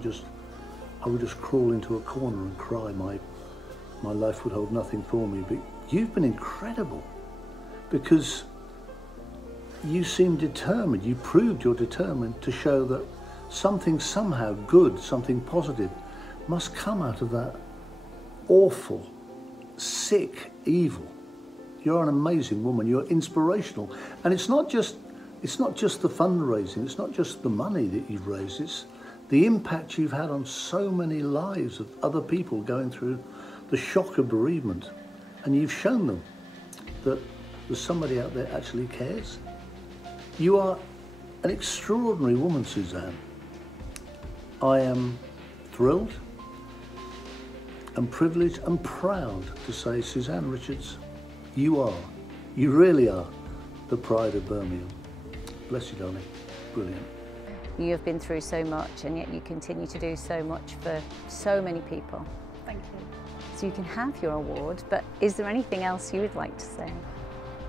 would just crawl into a corner and cry. My life would hold nothing for me. But you've been incredible, because you seem determined. You proved you're determined to show that something somehow good, something positive must come out of that awful, sick evil. You're an amazing woman. You're inspirational, and it's not just the fundraising. It's not just the money that you've raised. It's the impact you've had on so many lives of other people going through the shock of bereavement, and you've shown them that there's somebody out there actually cares. You are an extraordinary woman, Suzanne. I am thrilled and privileged and proud to say, Suzanne Richards, you really are the pride of Birmingham. Bless you, darling. Brilliant. You have been through so much, and yet you continue to do so much for so many people. Thank you. So you can have your award, but is there anything else you would like to say?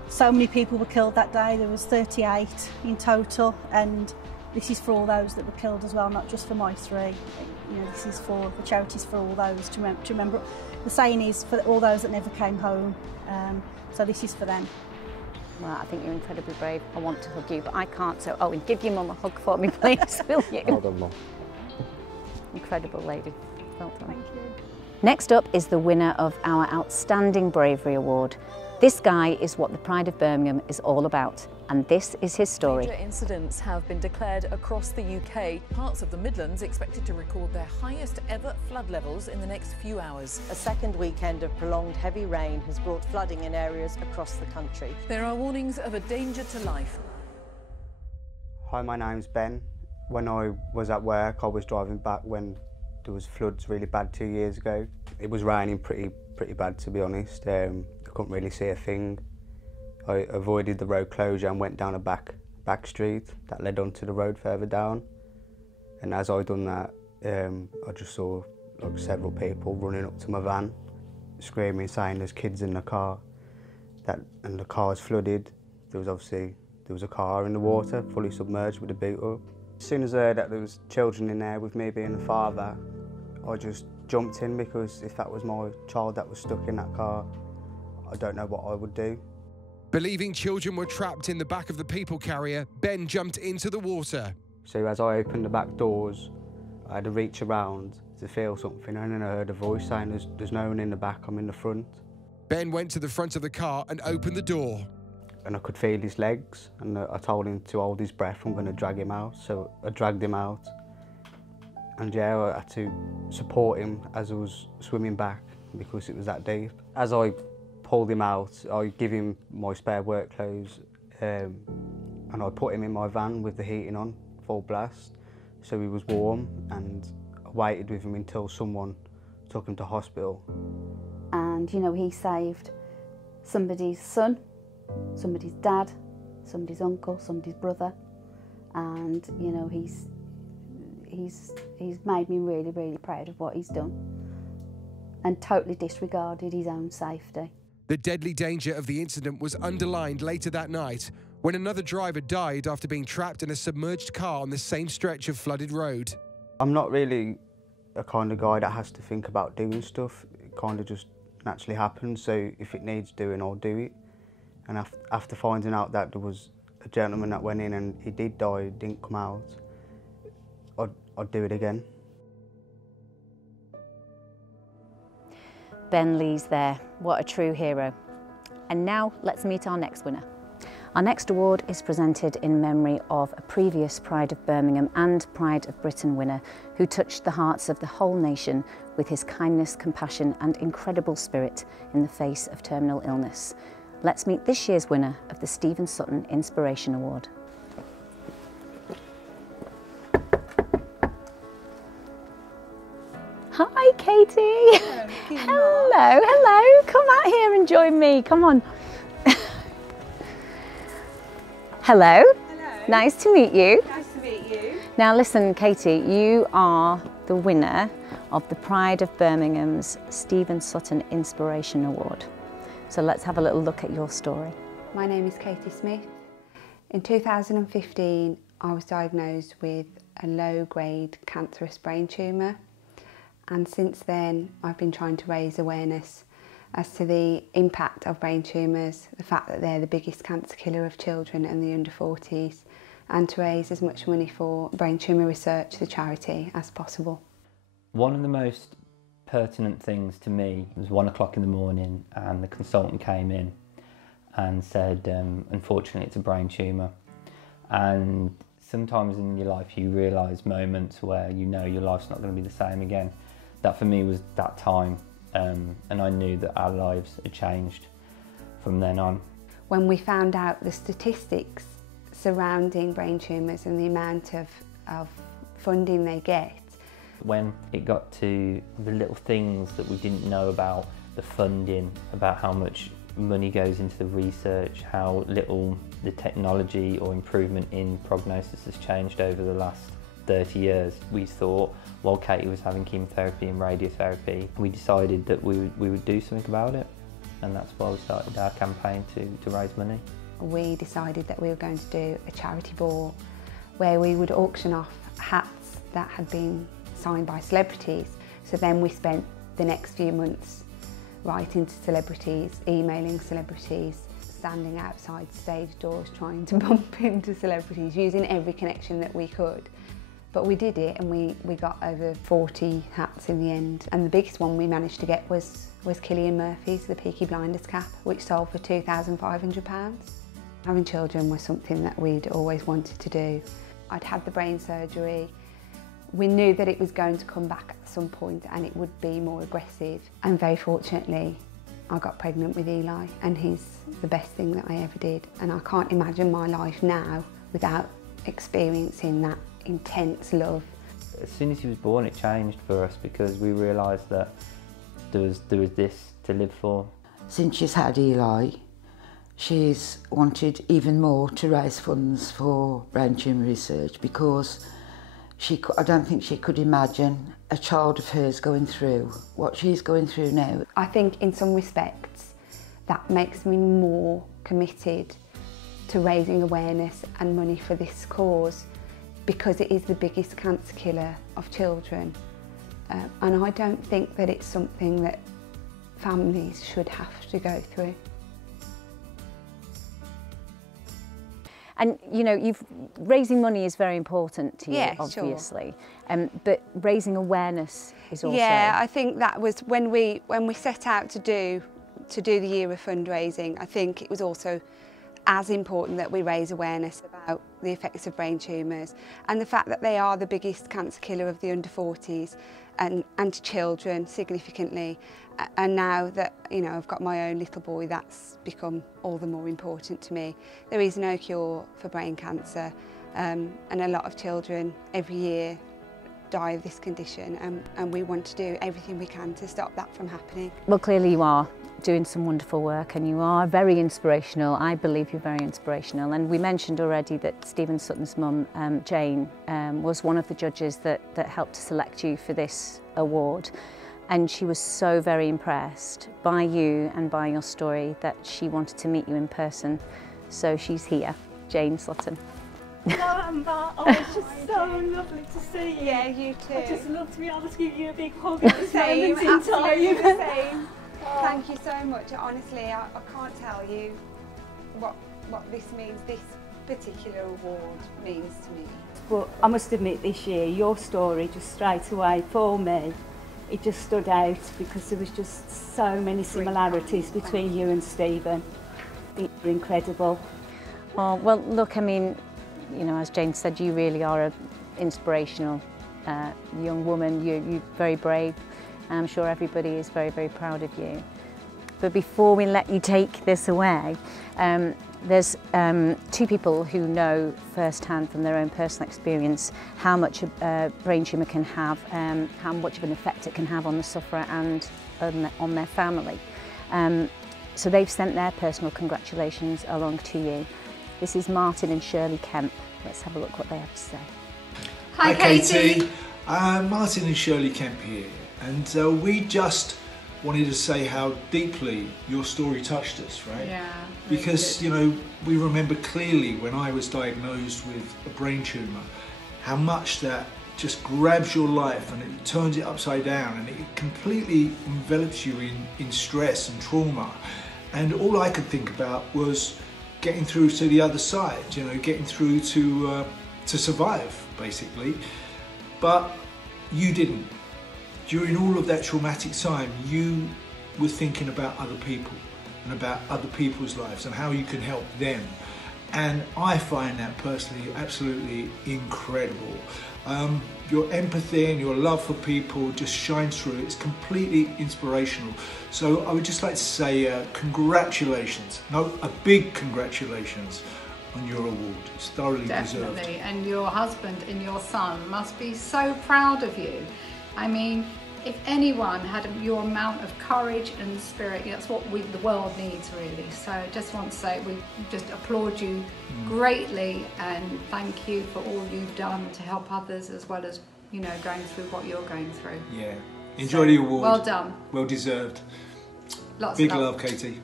So many people were killed that day. There was 38 in total, and this is for all those that were killed as well, not just for my 3. You know, this is for the charities for all those to remember. The saying is for all those that never came home. So this is for them. Well, I think you're incredibly brave. I want to hug you, but I can't. So, Owen, give your mum a hug for me, please, will you? Well done, Mum. Incredible lady. Well done. Thank you. Next up is the winner of our Outstanding Bravery Award. This guy is what the Pride of Birmingham is all about, and this is his story. Major incidents have been declared across the UK. Parts of the Midlands expected to record their highest ever flood levels in the next few hours. A second weekend of prolonged heavy rain has brought flooding in areas across the country. There are warnings of a danger to life. Hi, my name's Ben. When I was at work, I was driving back when there was floods really bad 2 years ago. It was raining pretty bad, to be honest. I couldn't really see a thing. I avoided the road closure and went down a back street that led onto the road further down. And as I done that, I just saw like several people running up to my van, screaming, saying there's kids in the car. And the car's flooded. There was a car in the water, fully submerged with the boot up. As soon as I heard that there was children in there, with me being the father, I just jumped in, because if that was my child that was stuck in that car, I don't know what I would do. Believing children were trapped in the back of the people carrier, Ben jumped into the water. So as I opened the back doors, I had to reach around to feel something, and then I heard a voice saying, there's no one in the back, I'm in the front. Ben went to the front of the car and opened the door. And I could feel his legs, and I told him to hold his breath, I'm going to drag him out. So I dragged him out, and yeah, I had to support him as I was swimming back, because it was that deep. As I pulled him out, I give him my spare work clothes, and I put him in my van with the heating on, full blast, so he was warm, and I waited with him until someone took him to hospital. And you know, he saved somebody's son, somebody's dad, somebody's uncle, somebody's brother, and you know, he's made me really, really proud of what he's done, and totally disregarded his own safety. The deadly danger of the incident was underlined later that night when another driver died after being trapped in a submerged car on the same stretch of flooded road. I'm not really a kind of guy that has to think about doing stuff. It kind of just naturally happens, so if it needs doing, I'll do it. And after finding out that there was a gentleman that went in and he did die, didn't come out, I'd do it again. Ben Lee's there. What a true hero. And now let's meet our next winner. Our next award is presented in memory of a previous Pride of Birmingham and Pride of Britain winner who touched the hearts of the whole nation with his kindness, compassion and incredible spirit in the face of terminal illness. Let's meet this year's winner of the Stephen Sutton Inspiration Award. Hi, Katie. Hello, hello. Come out here and join me. Come on. Hello. Hello. Nice to meet you. Nice to meet you. Now listen, Katie, you are the winner of the Pride of Birmingham's Stephen Sutton Inspiration Award. So let's have a little look at your story. My name is Katie Smith. In 2015, I was diagnosed with a low-grade cancerous brain tumour. And since then, I've been trying to raise awareness as to the impact of brain tumours, the fact that they're the biggest cancer killer of children and the under 40s, and to raise as much money for brain tumour research, the charity, as possible. One of the most pertinent things to me was 1 o'clock in the morning and the consultant came in and said, unfortunately it's a brain tumour. And sometimes in your life you realise moments where you know your life's not going to be the same again. That for me was that time, and I knew that our lives had changed from then on. When we found out the statistics surrounding brain tumours and the amount of funding they get. When it got to the little things that we didn't know about, the funding, about how much money goes into the research, how little the technology or improvement in prognosis has changed over the last 30 years. We thought, while Katie was having chemotherapy and radiotherapy, we decided that we would do something about it, and that's why we started our campaign to raise money. We decided that we were going to do a charity ball where we would auction off hats that had been signed by celebrities. So then we spent the next few months writing to celebrities, emailing celebrities, standing outside stage doors trying to bump into celebrities, using every connection that we could. But we did it, and we got over 40 hats in the end. And the biggest one we managed to get was Cillian Murphy's, the Peaky Blinders cap, which sold for £2,500. Having children was something that we'd always wanted to do. I'd had the brain surgery. We knew that it was going to come back at some point and it would be more aggressive. And very fortunately, I got pregnant with Eli, and he's the best thing that I ever did. And I can't imagine my life now without experiencing that intense love. As soon as he was born, it changed for us because we realised that there was this to live for. Since she's had Eli, she's wanted even more to raise funds for brain tumour research because I don't think she could imagine a child of hers going through what she's going through now. I think in some respects that makes me more committed to raising awareness and money for this cause, because it is the biggest cancer killer of children. And I don't think that it's something that families should have to go through. And you know, raising money is very important to you, Yeah, obviously. Sure. But raising awareness is also. Yeah, I think that was when we set out to do the year of fundraising. I think it was also as important that we raise awareness about the effects of brain tumours and the fact that they are the biggest cancer killer of the under 40s and children significantly. And now that, you know, I've got my own little boy, that's become all the more important to me. There is no cure for brain cancer, and a lot of children every year die of this condition, and we want to do everything we can to stop that from happening. Well, clearly you are doing some wonderful work, and you are very inspirational. I believe you're very inspirational. And we mentioned already that Stephen Sutton's mum, Jane, was one of the judges that helped to select you for this award. And she was so very impressed by you and by your story that she wanted to meet you in person. So she's here, Jane Sutton. Hello, Amber. Oh, it's just so lovely to see you. Yeah, you too. I just love to be able to give you a big hug at this Same, moment in absolutely time. the same. Thank you so much. Honestly, I can't tell you what this means, this particular award means to me. But I must admit, this year, your story just straight away for me, it just stood out because there was just so many similarities between you and Stephen. You're incredible. Oh, well, look, I mean, you know, as Jane said, you really are an inspirational young woman. You're very brave, and I'm sure everybody is very, very proud of you. But before we let you take this away, there's two people who know firsthand from their own personal experience how much a brain tumour can have, how much of an effect it can have on the sufferer and on their family. So they've sent their personal congratulations along to you. This is Martin and Shirley Kemp. Let's have a look what they have to say. Hi Katie. Martin and Shirley Kemp here, and we just wanted to say how deeply your story touched us, right? Yeah. Because, you know, we remember clearly when I was diagnosed with a brain tumour, how much that just grabs your life and it turns it upside down and it completely envelops you in stress and trauma. And all I could think about was getting through to the other side, you know, getting through to survive, basically. But you didn't. During all of that traumatic time, you were thinking about other people and about other people's lives and how you can help them. And I find that personally absolutely incredible. Your empathy and your love for people just shines through. It's completely inspirational. So I would just like to say congratulations, a big congratulations on your award. It's thoroughly deserved. Definitely, and your husband and your son must be so proud of you. I mean, if anyone had your amount of courage and spirit, that's what the world needs really. So I just want to say we just applaud you greatly and thank you for all you've done to help others as well as, you know, going through what you're going through. Yeah. Enjoy the award. Well done. Well deserved. Lots Big of love, Katie.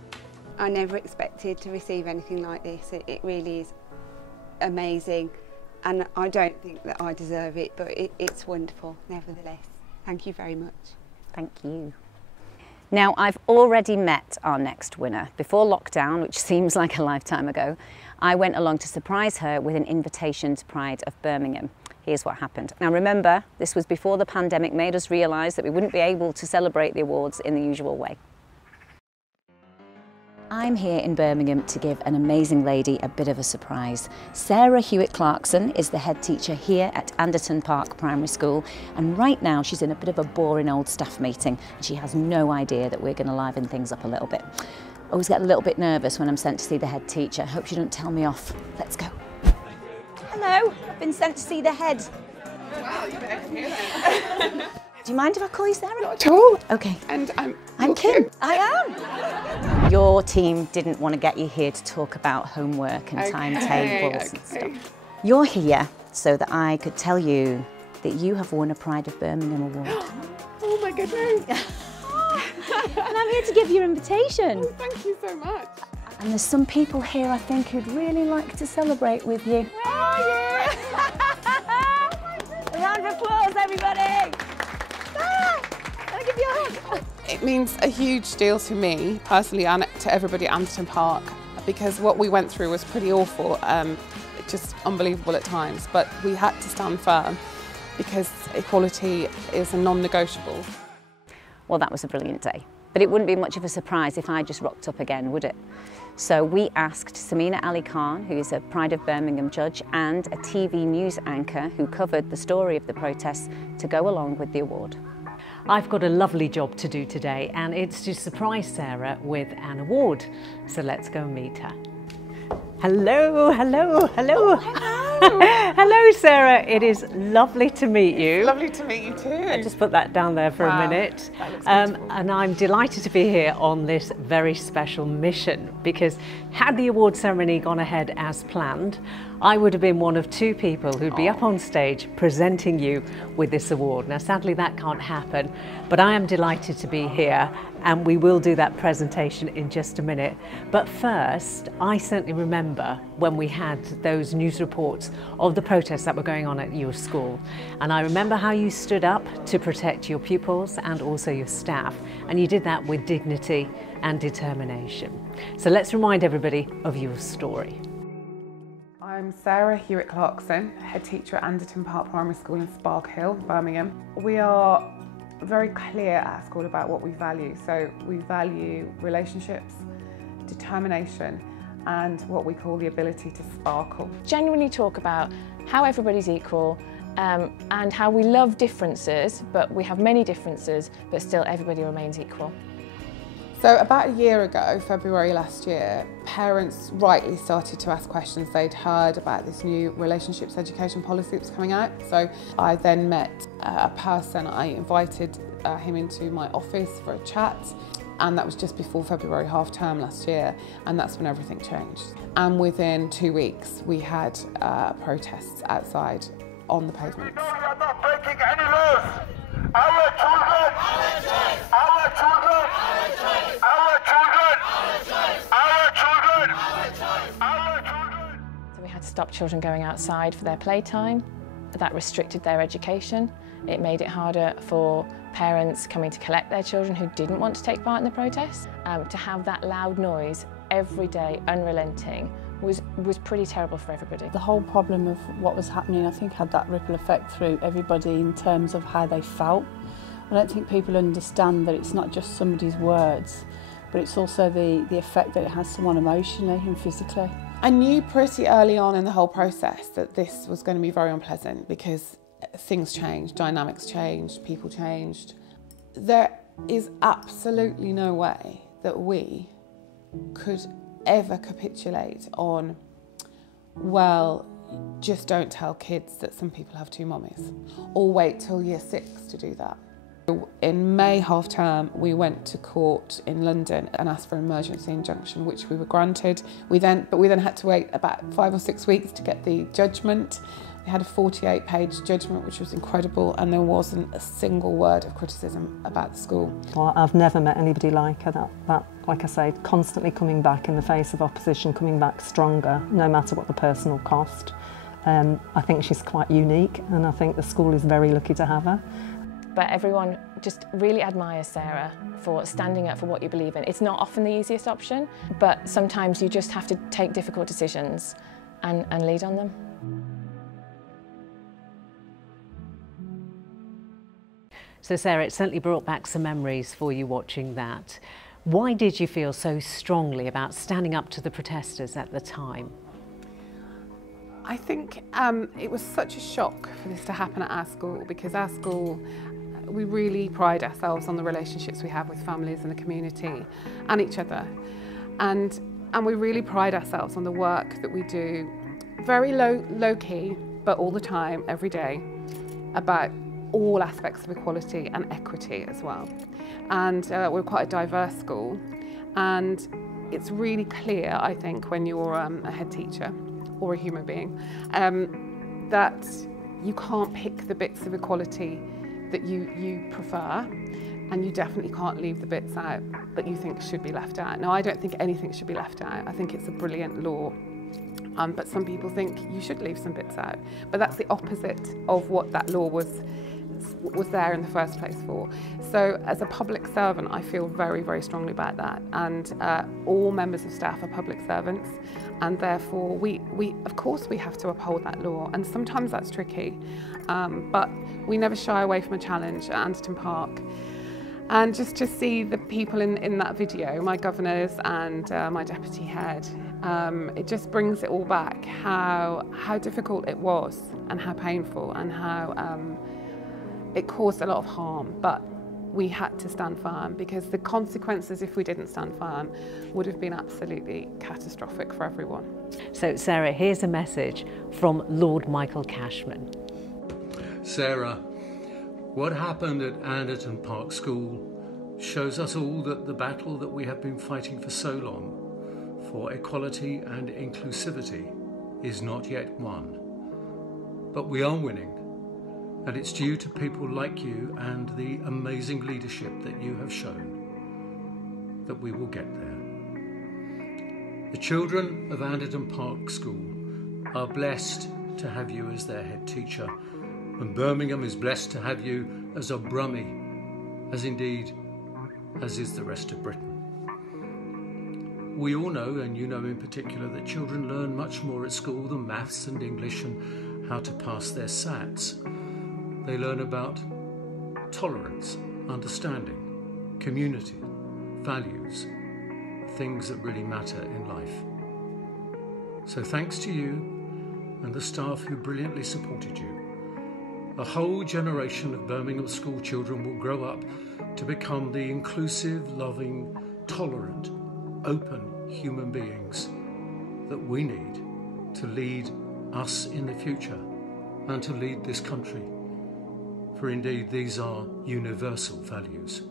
I never expected to receive anything like this. It really is amazing, and I don't think that I deserve it, but it's wonderful nevertheless. Thank you very much. Thank you. Now, I've already met our next winner. Before lockdown, which seems like a lifetime ago, I went along to surprise her with an invitation to Pride of Birmingham. Here's what happened. Now remember, this was before the pandemic made us realise that we wouldn't be able to celebrate the awards in the usual way. I'm here in Birmingham to give an amazing lady a bit of a surprise. Sarah Hewitt-Clarkson is the head teacher here at Anderton Park Primary School, and right now she's in a bit of a boring old staff meeting and she has no idea that we're going to liven things up a little bit. I always get a little bit nervous when I'm sent to see the head teacher. Hope she don't tell me off. Let's go. Hello, I've been sent to see the head. Wow, you better come here then. Do you mind if I call you Sarah? Not at all. Okay. And I'm Kim. I am. Your team didn't want to get you here to talk about homework and timetables and stuff. You're here so that I could tell you that you have won a Pride of Birmingham award. Oh my goodness. And I'm here to give you your invitation. Oh, thank you so much. And there's some people here I think who'd really like to celebrate with you. Oh yeah! A round of applause, everybody! I'll give you a hug. It means a huge deal to me personally and to everybody at Anderton Park, because what we went through was pretty awful, just unbelievable at times, but we had to stand firm because equality is a non-negotiable. Well, that was a brilliant day, but it wouldn't be much of a surprise if I just rocked up again, would it? So we asked Samina Ali Khan, who is a Pride of Birmingham judge and a TV news anchor who covered the story of the protests, to go along with the award. I've got a lovely job to do today, and it's to surprise Sarah with an award. So let's go and meet her. Hello, hello, hello. Oh, hello. Hello, Sarah. It is lovely to meet you. It's lovely to meet you too. I'll just put that down there for a minute. That looks beautiful. And I'm delighted to be here on this very special mission, because had the award ceremony gone ahead as planned, I would have been one of two people who'd be up on stage presenting you with this award. Now, sadly, that can't happen, but I am delighted to be here, and we will do that presentation in just a minute. But first, I certainly remember when we had those news reports of the protests that were going on at your school. And I remember how you stood up to protect your pupils and also your staff, and you did that with dignity and determination. So let's remind everybody of your story. I'm Sarah Hewitt-Clarkson, head teacher at Anderton Park Primary School in Spark Hill, Birmingham. We are very clear at school about what we value. So we value relationships, determination, and what we call the ability to sparkle. Genuinely talk about how everybody's equal and how we love differences, but we have many differences, but still everybody remains equal. So about a year ago, February last year, parents rightly started to ask questions. They'd heard about this new relationships education policy that was coming out. So I then met a person. I invited him into my office for a chat, and that was just before February half term last year, and that's when everything changed. And within 2 weeks, we had protests outside on the pavements. We are not breaking any laws. Our children, our choice. Our children, our choice. Our children, our choice. Our children, our choice. Our children. So we had to stop children going outside for their playtime. That restricted their education. It made it harder for parents coming to collect their children who didn't want to take part in the protests. To have that loud noise every day, unrelenting, was pretty terrible for everybody. The whole problem of what was happening, I think, had that ripple effect through everybody in terms of how they felt. I don't think people understand that it's not just somebody's words, but it's also the effect that it has someone emotionally and physically. I knew pretty early on in the whole process that this was going to be very unpleasant because things changed, dynamics changed, people changed. There is absolutely no way that we could ever capitulate on, well, just don't tell kids that some people have two mummies, or wait till year 6 to do that. In May half term, we went to court in London and asked for an emergency injunction, which we were granted. But we then had to wait about 5 or 6 weeks to get the judgment. We had a 48-page judgment, which was incredible, and there wasn't a single word of criticism about the school. Well, I've never met anybody like her, that, like I say, constantly coming back in the face of opposition, coming back stronger, no matter what the personal cost. I think she's quite unique, and I think the school is very lucky to have her. But everyone just really admires Sarah for standing up for what you believe in. It's not often the easiest option, but sometimes you just have to take difficult decisions and lead on them. So Sarah, it certainly brought back some memories for you watching that. Why did you feel so strongly about standing up to the protesters at the time? I think it was such a shock for this to happen at our school, because our school, we really pride ourselves on the relationships we have with families in the community and each other. And we really pride ourselves on the work that we do, very low key, but all the time, every day, about all aspects of equality and equity as well. And we're quite a diverse school, and it's really clear, I think, when you're a head teacher or a human being, that you can't pick the bits of equality that you prefer, and you definitely can't leave the bits out that you think should be left out. Now, I don't think anything should be left out. I think it's a brilliant law, but some people think you should leave some bits out. But that's the opposite of what that law was there in the first place for. So as a public servant, I feel very, very strongly about that. And all members of staff are public servants, and therefore of course we have to uphold that law, and sometimes that's tricky, but we never shy away from a challenge at Anderton Park. And just to see the people in that video, my governors and my deputy head, it just brings it all back, how difficult it was and how painful, and how it caused a lot of harm, but we had to stand firm, because the consequences, if we didn't stand firm, would have been absolutely catastrophic for everyone. So Sarah, here's a message from Lord Michael Cashman. Sarah, what happened at Anderton Park School shows us all that the battle that we have been fighting for so long for equality and inclusivity is not yet won. But we are winning. And it's due to people like you and the amazing leadership that you have shown that we will get there. The children of Anderton Park School are blessed to have you as their head teacher, and Birmingham is blessed to have you as a Brummie, as indeed as is the rest of Britain. We all know, and you know in particular, that children learn much more at school than maths and English and how to pass their SATs. They learn about tolerance, understanding, community, values, things that really matter in life. So thanks to you and the staff who brilliantly supported you, a whole generation of Birmingham school children will grow up to become the inclusive, loving, tolerant, open human beings that we need to lead us in the future and to lead this country. For indeed, these are universal values.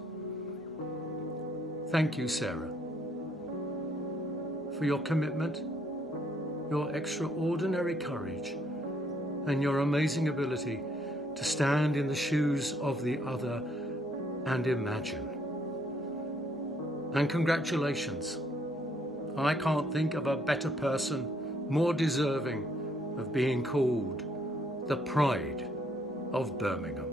Thank you, Sarah, for your commitment, your extraordinary courage, and your amazing ability to stand in the shoes of the other and imagine. And congratulations. I can't think of a better person more deserving of being called the pride of Birmingham.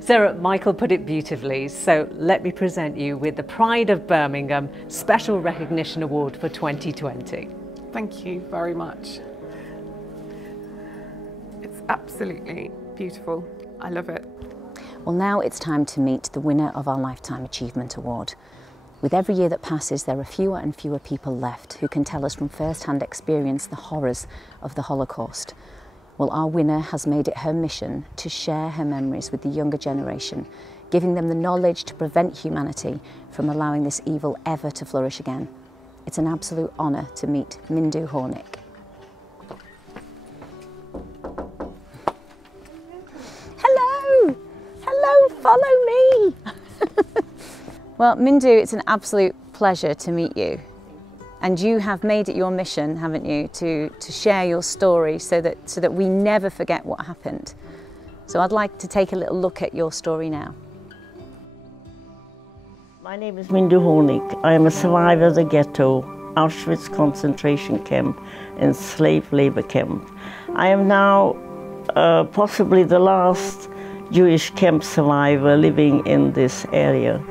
Sarah, Michael put it beautifully, so let me present you with the Pride of Birmingham Special Recognition Award for 2020. Thank you very much. It's absolutely beautiful. I love it. Well, now it's time to meet the winner of our Lifetime Achievement Award. With every year that passes, there are fewer and fewer people left who can tell us from first-hand experience the horrors of the Holocaust. Well, our winner has made it her mission to share her memories with the younger generation, giving them the knowledge to prevent humanity from allowing this evil ever to flourish again. It's an absolute honour to meet Mindu Hornick. Hello! Hello, Well, Mindu, it's an absolute pleasure to meet you. And you have made it your mission, haven't you, to share your story so that we never forget what happened. So I'd like to take a little look at your story now. My name is Mindu Honig. I am a survivor of the ghetto, Auschwitz concentration camp and slave labor camp. I am now possibly the last Jewish camp survivor living in this area.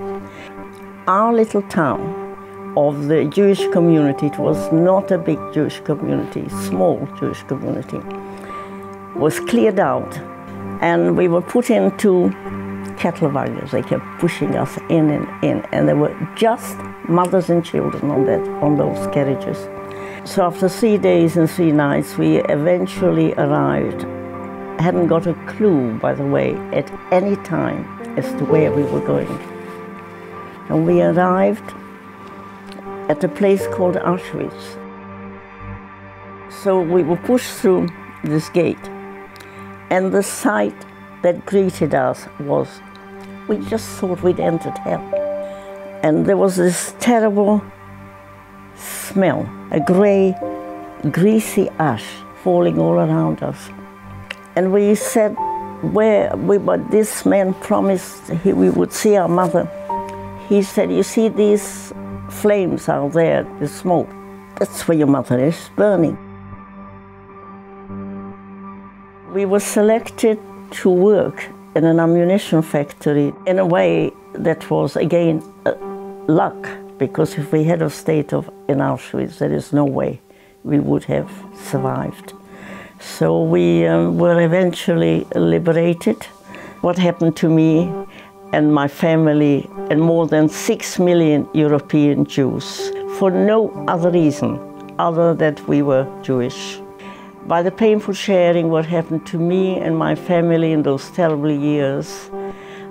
Our little town of the Jewish community, it was not a big Jewish community, small Jewish community, was cleared out, and we were put into cattle wagons. They kept pushing us in and in, and there were just mothers and children on those carriages. So after 3 days and 3 nights, we eventually arrived. I hadn't got a clue, by the way, at any time as to where we were going. And we arrived at a place called Auschwitz. So we were pushed through this gate, and the sight that greeted us was, we just thought we'd entered hell. And there was this terrible smell, a grey, greasy ash falling all around us. And we said, but this man promised we would see our mother. He said, you see these flames out there, the smoke, that's where your mother is, burning. We were selected to work in an ammunition factory in a way that was, again, luck, because if we had stayed in Auschwitz, there is no way we would have survived. So we were eventually liberated. What happened to me and my family and more than 6 million European Jews for no other reason other than we were Jewish. By the painful sharing what happened to me and my family in those terrible years,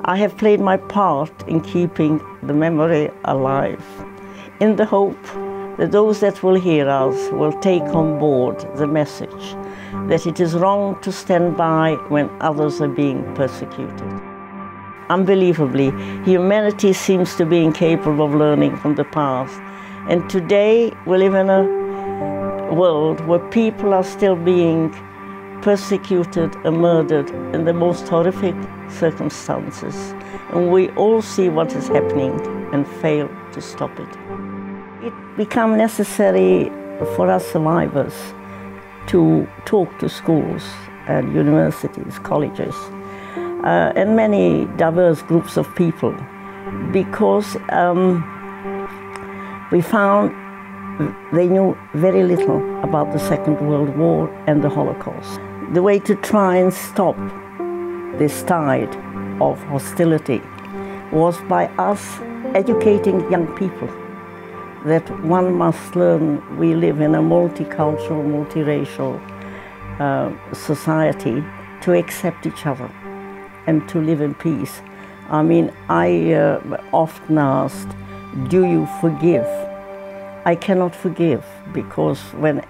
I have played my part in keeping the memory alive, in the hope that those that will hear us will take on board the message that it is wrong to stand by when others are being persecuted. Unbelievably, humanity seems to be incapable of learning from the past. And today we live in a world where people are still being persecuted and murdered in the most horrific circumstances. And we all see what is happening and fail to stop it. It becomes necessary for us survivors to talk to schools and universities, colleges, and many diverse groups of people, because we found they knew very little about the Second World War and the Holocaust. The way to try and stop this tide of hostility was by us educating young people that one must learn we live in a multicultural, multiracial society, to accept each other and to live in peace. I mean, I often asked, do you forgive? I cannot forgive, because when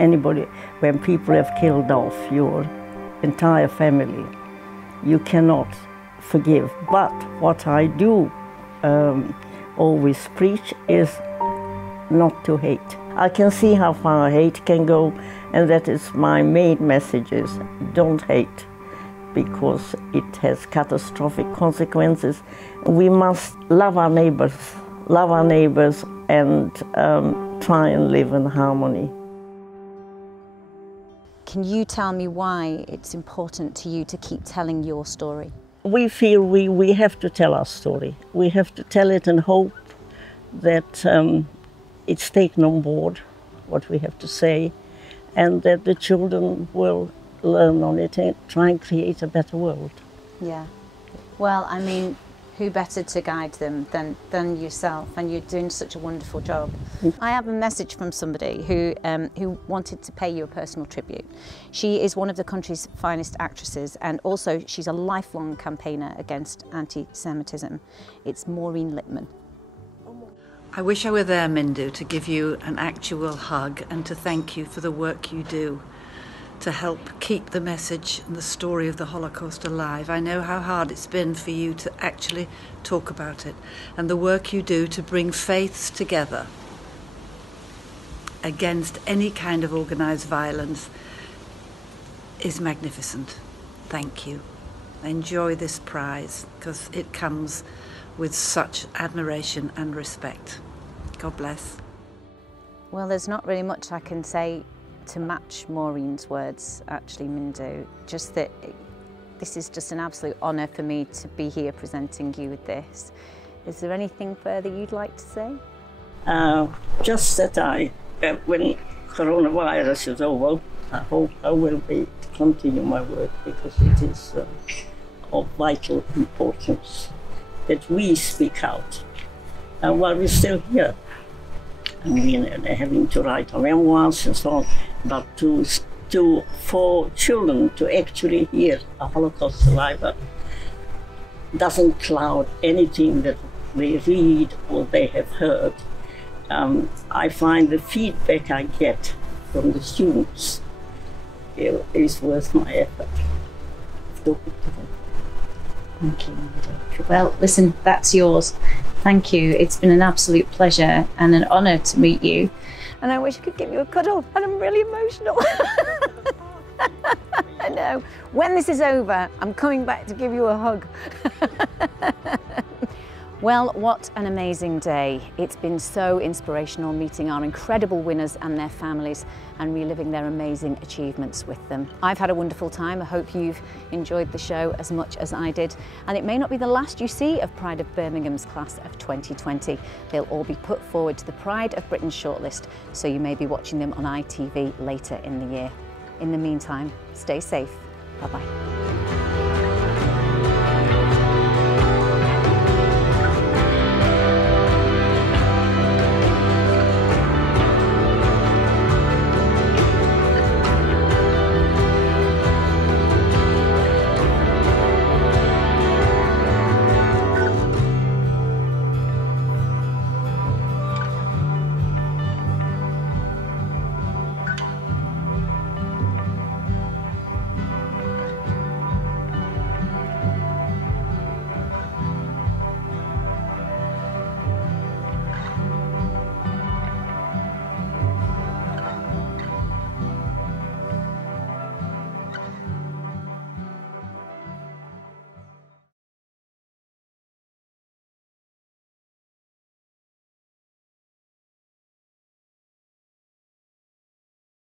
people have killed off your entire family, you cannot forgive. But what I do always preach is not to hate. I can see how far hate can go, and that is my main message is, don't hate, because it has catastrophic consequences. We must love our neighbors and try and live in harmony. Can you tell me why it's important to you to keep telling your story? We feel we have to tell our story. We have to tell it and hope that it's taken on board, what we have to say, and that the children will learn on it and try and create a better world. Yeah. Well, I mean, who better to guide them than yourself, and you're doing such a wonderful job. I have a message from somebody who wanted to pay you a personal tribute. She is one of the country's finest actresses, and also she's a lifelong campaigner against anti-Semitism. It's Maureen Littman. I wish I were there, Mindu, to give you an actual hug and to thank you for the work you do. to help keep the message and the story of the Holocaust alive. I know how hard it's been for you to actually talk about it, and the work you do to bring faiths together against any kind of organised violence is magnificent. Thank you. Enjoy this prize, because it comes with such admiration and respect. God bless. Well, there's not really much I can say to match Maureen's words, actually, Mindu. Just that this is just an absolute honour for me to be here presenting you with this. Is there anything further you'd like to say? Just that when coronavirus is over, I hope I will be to continue my work, because it is of vital importance that we speak out. And while we're still here, I mean, having to write our memoirs and so on, but for children to actually hear a Holocaust survivor doesn't cloud anything that they read or they have heard. I find the feedback I get from the students is worth my effort. Thank you. Well, listen, that's yours. Thank you. It's been an absolute pleasure and an honour to meet you. And I wish I could give you a cuddle, and I'm really emotional. I know. When this is over, I'm coming back to give you a hug. Well, what an amazing day. It's been so inspirational meeting our incredible winners and their families and reliving their amazing achievements with them. I've had a wonderful time. I hope you've enjoyed the show as much as I did. And it may not be the last you see of Pride of Birmingham's class of 2020. They'll all be put forward to the Pride of Britain shortlist, so you may be watching them on ITV later in the year. In the meantime, stay safe. Bye-bye.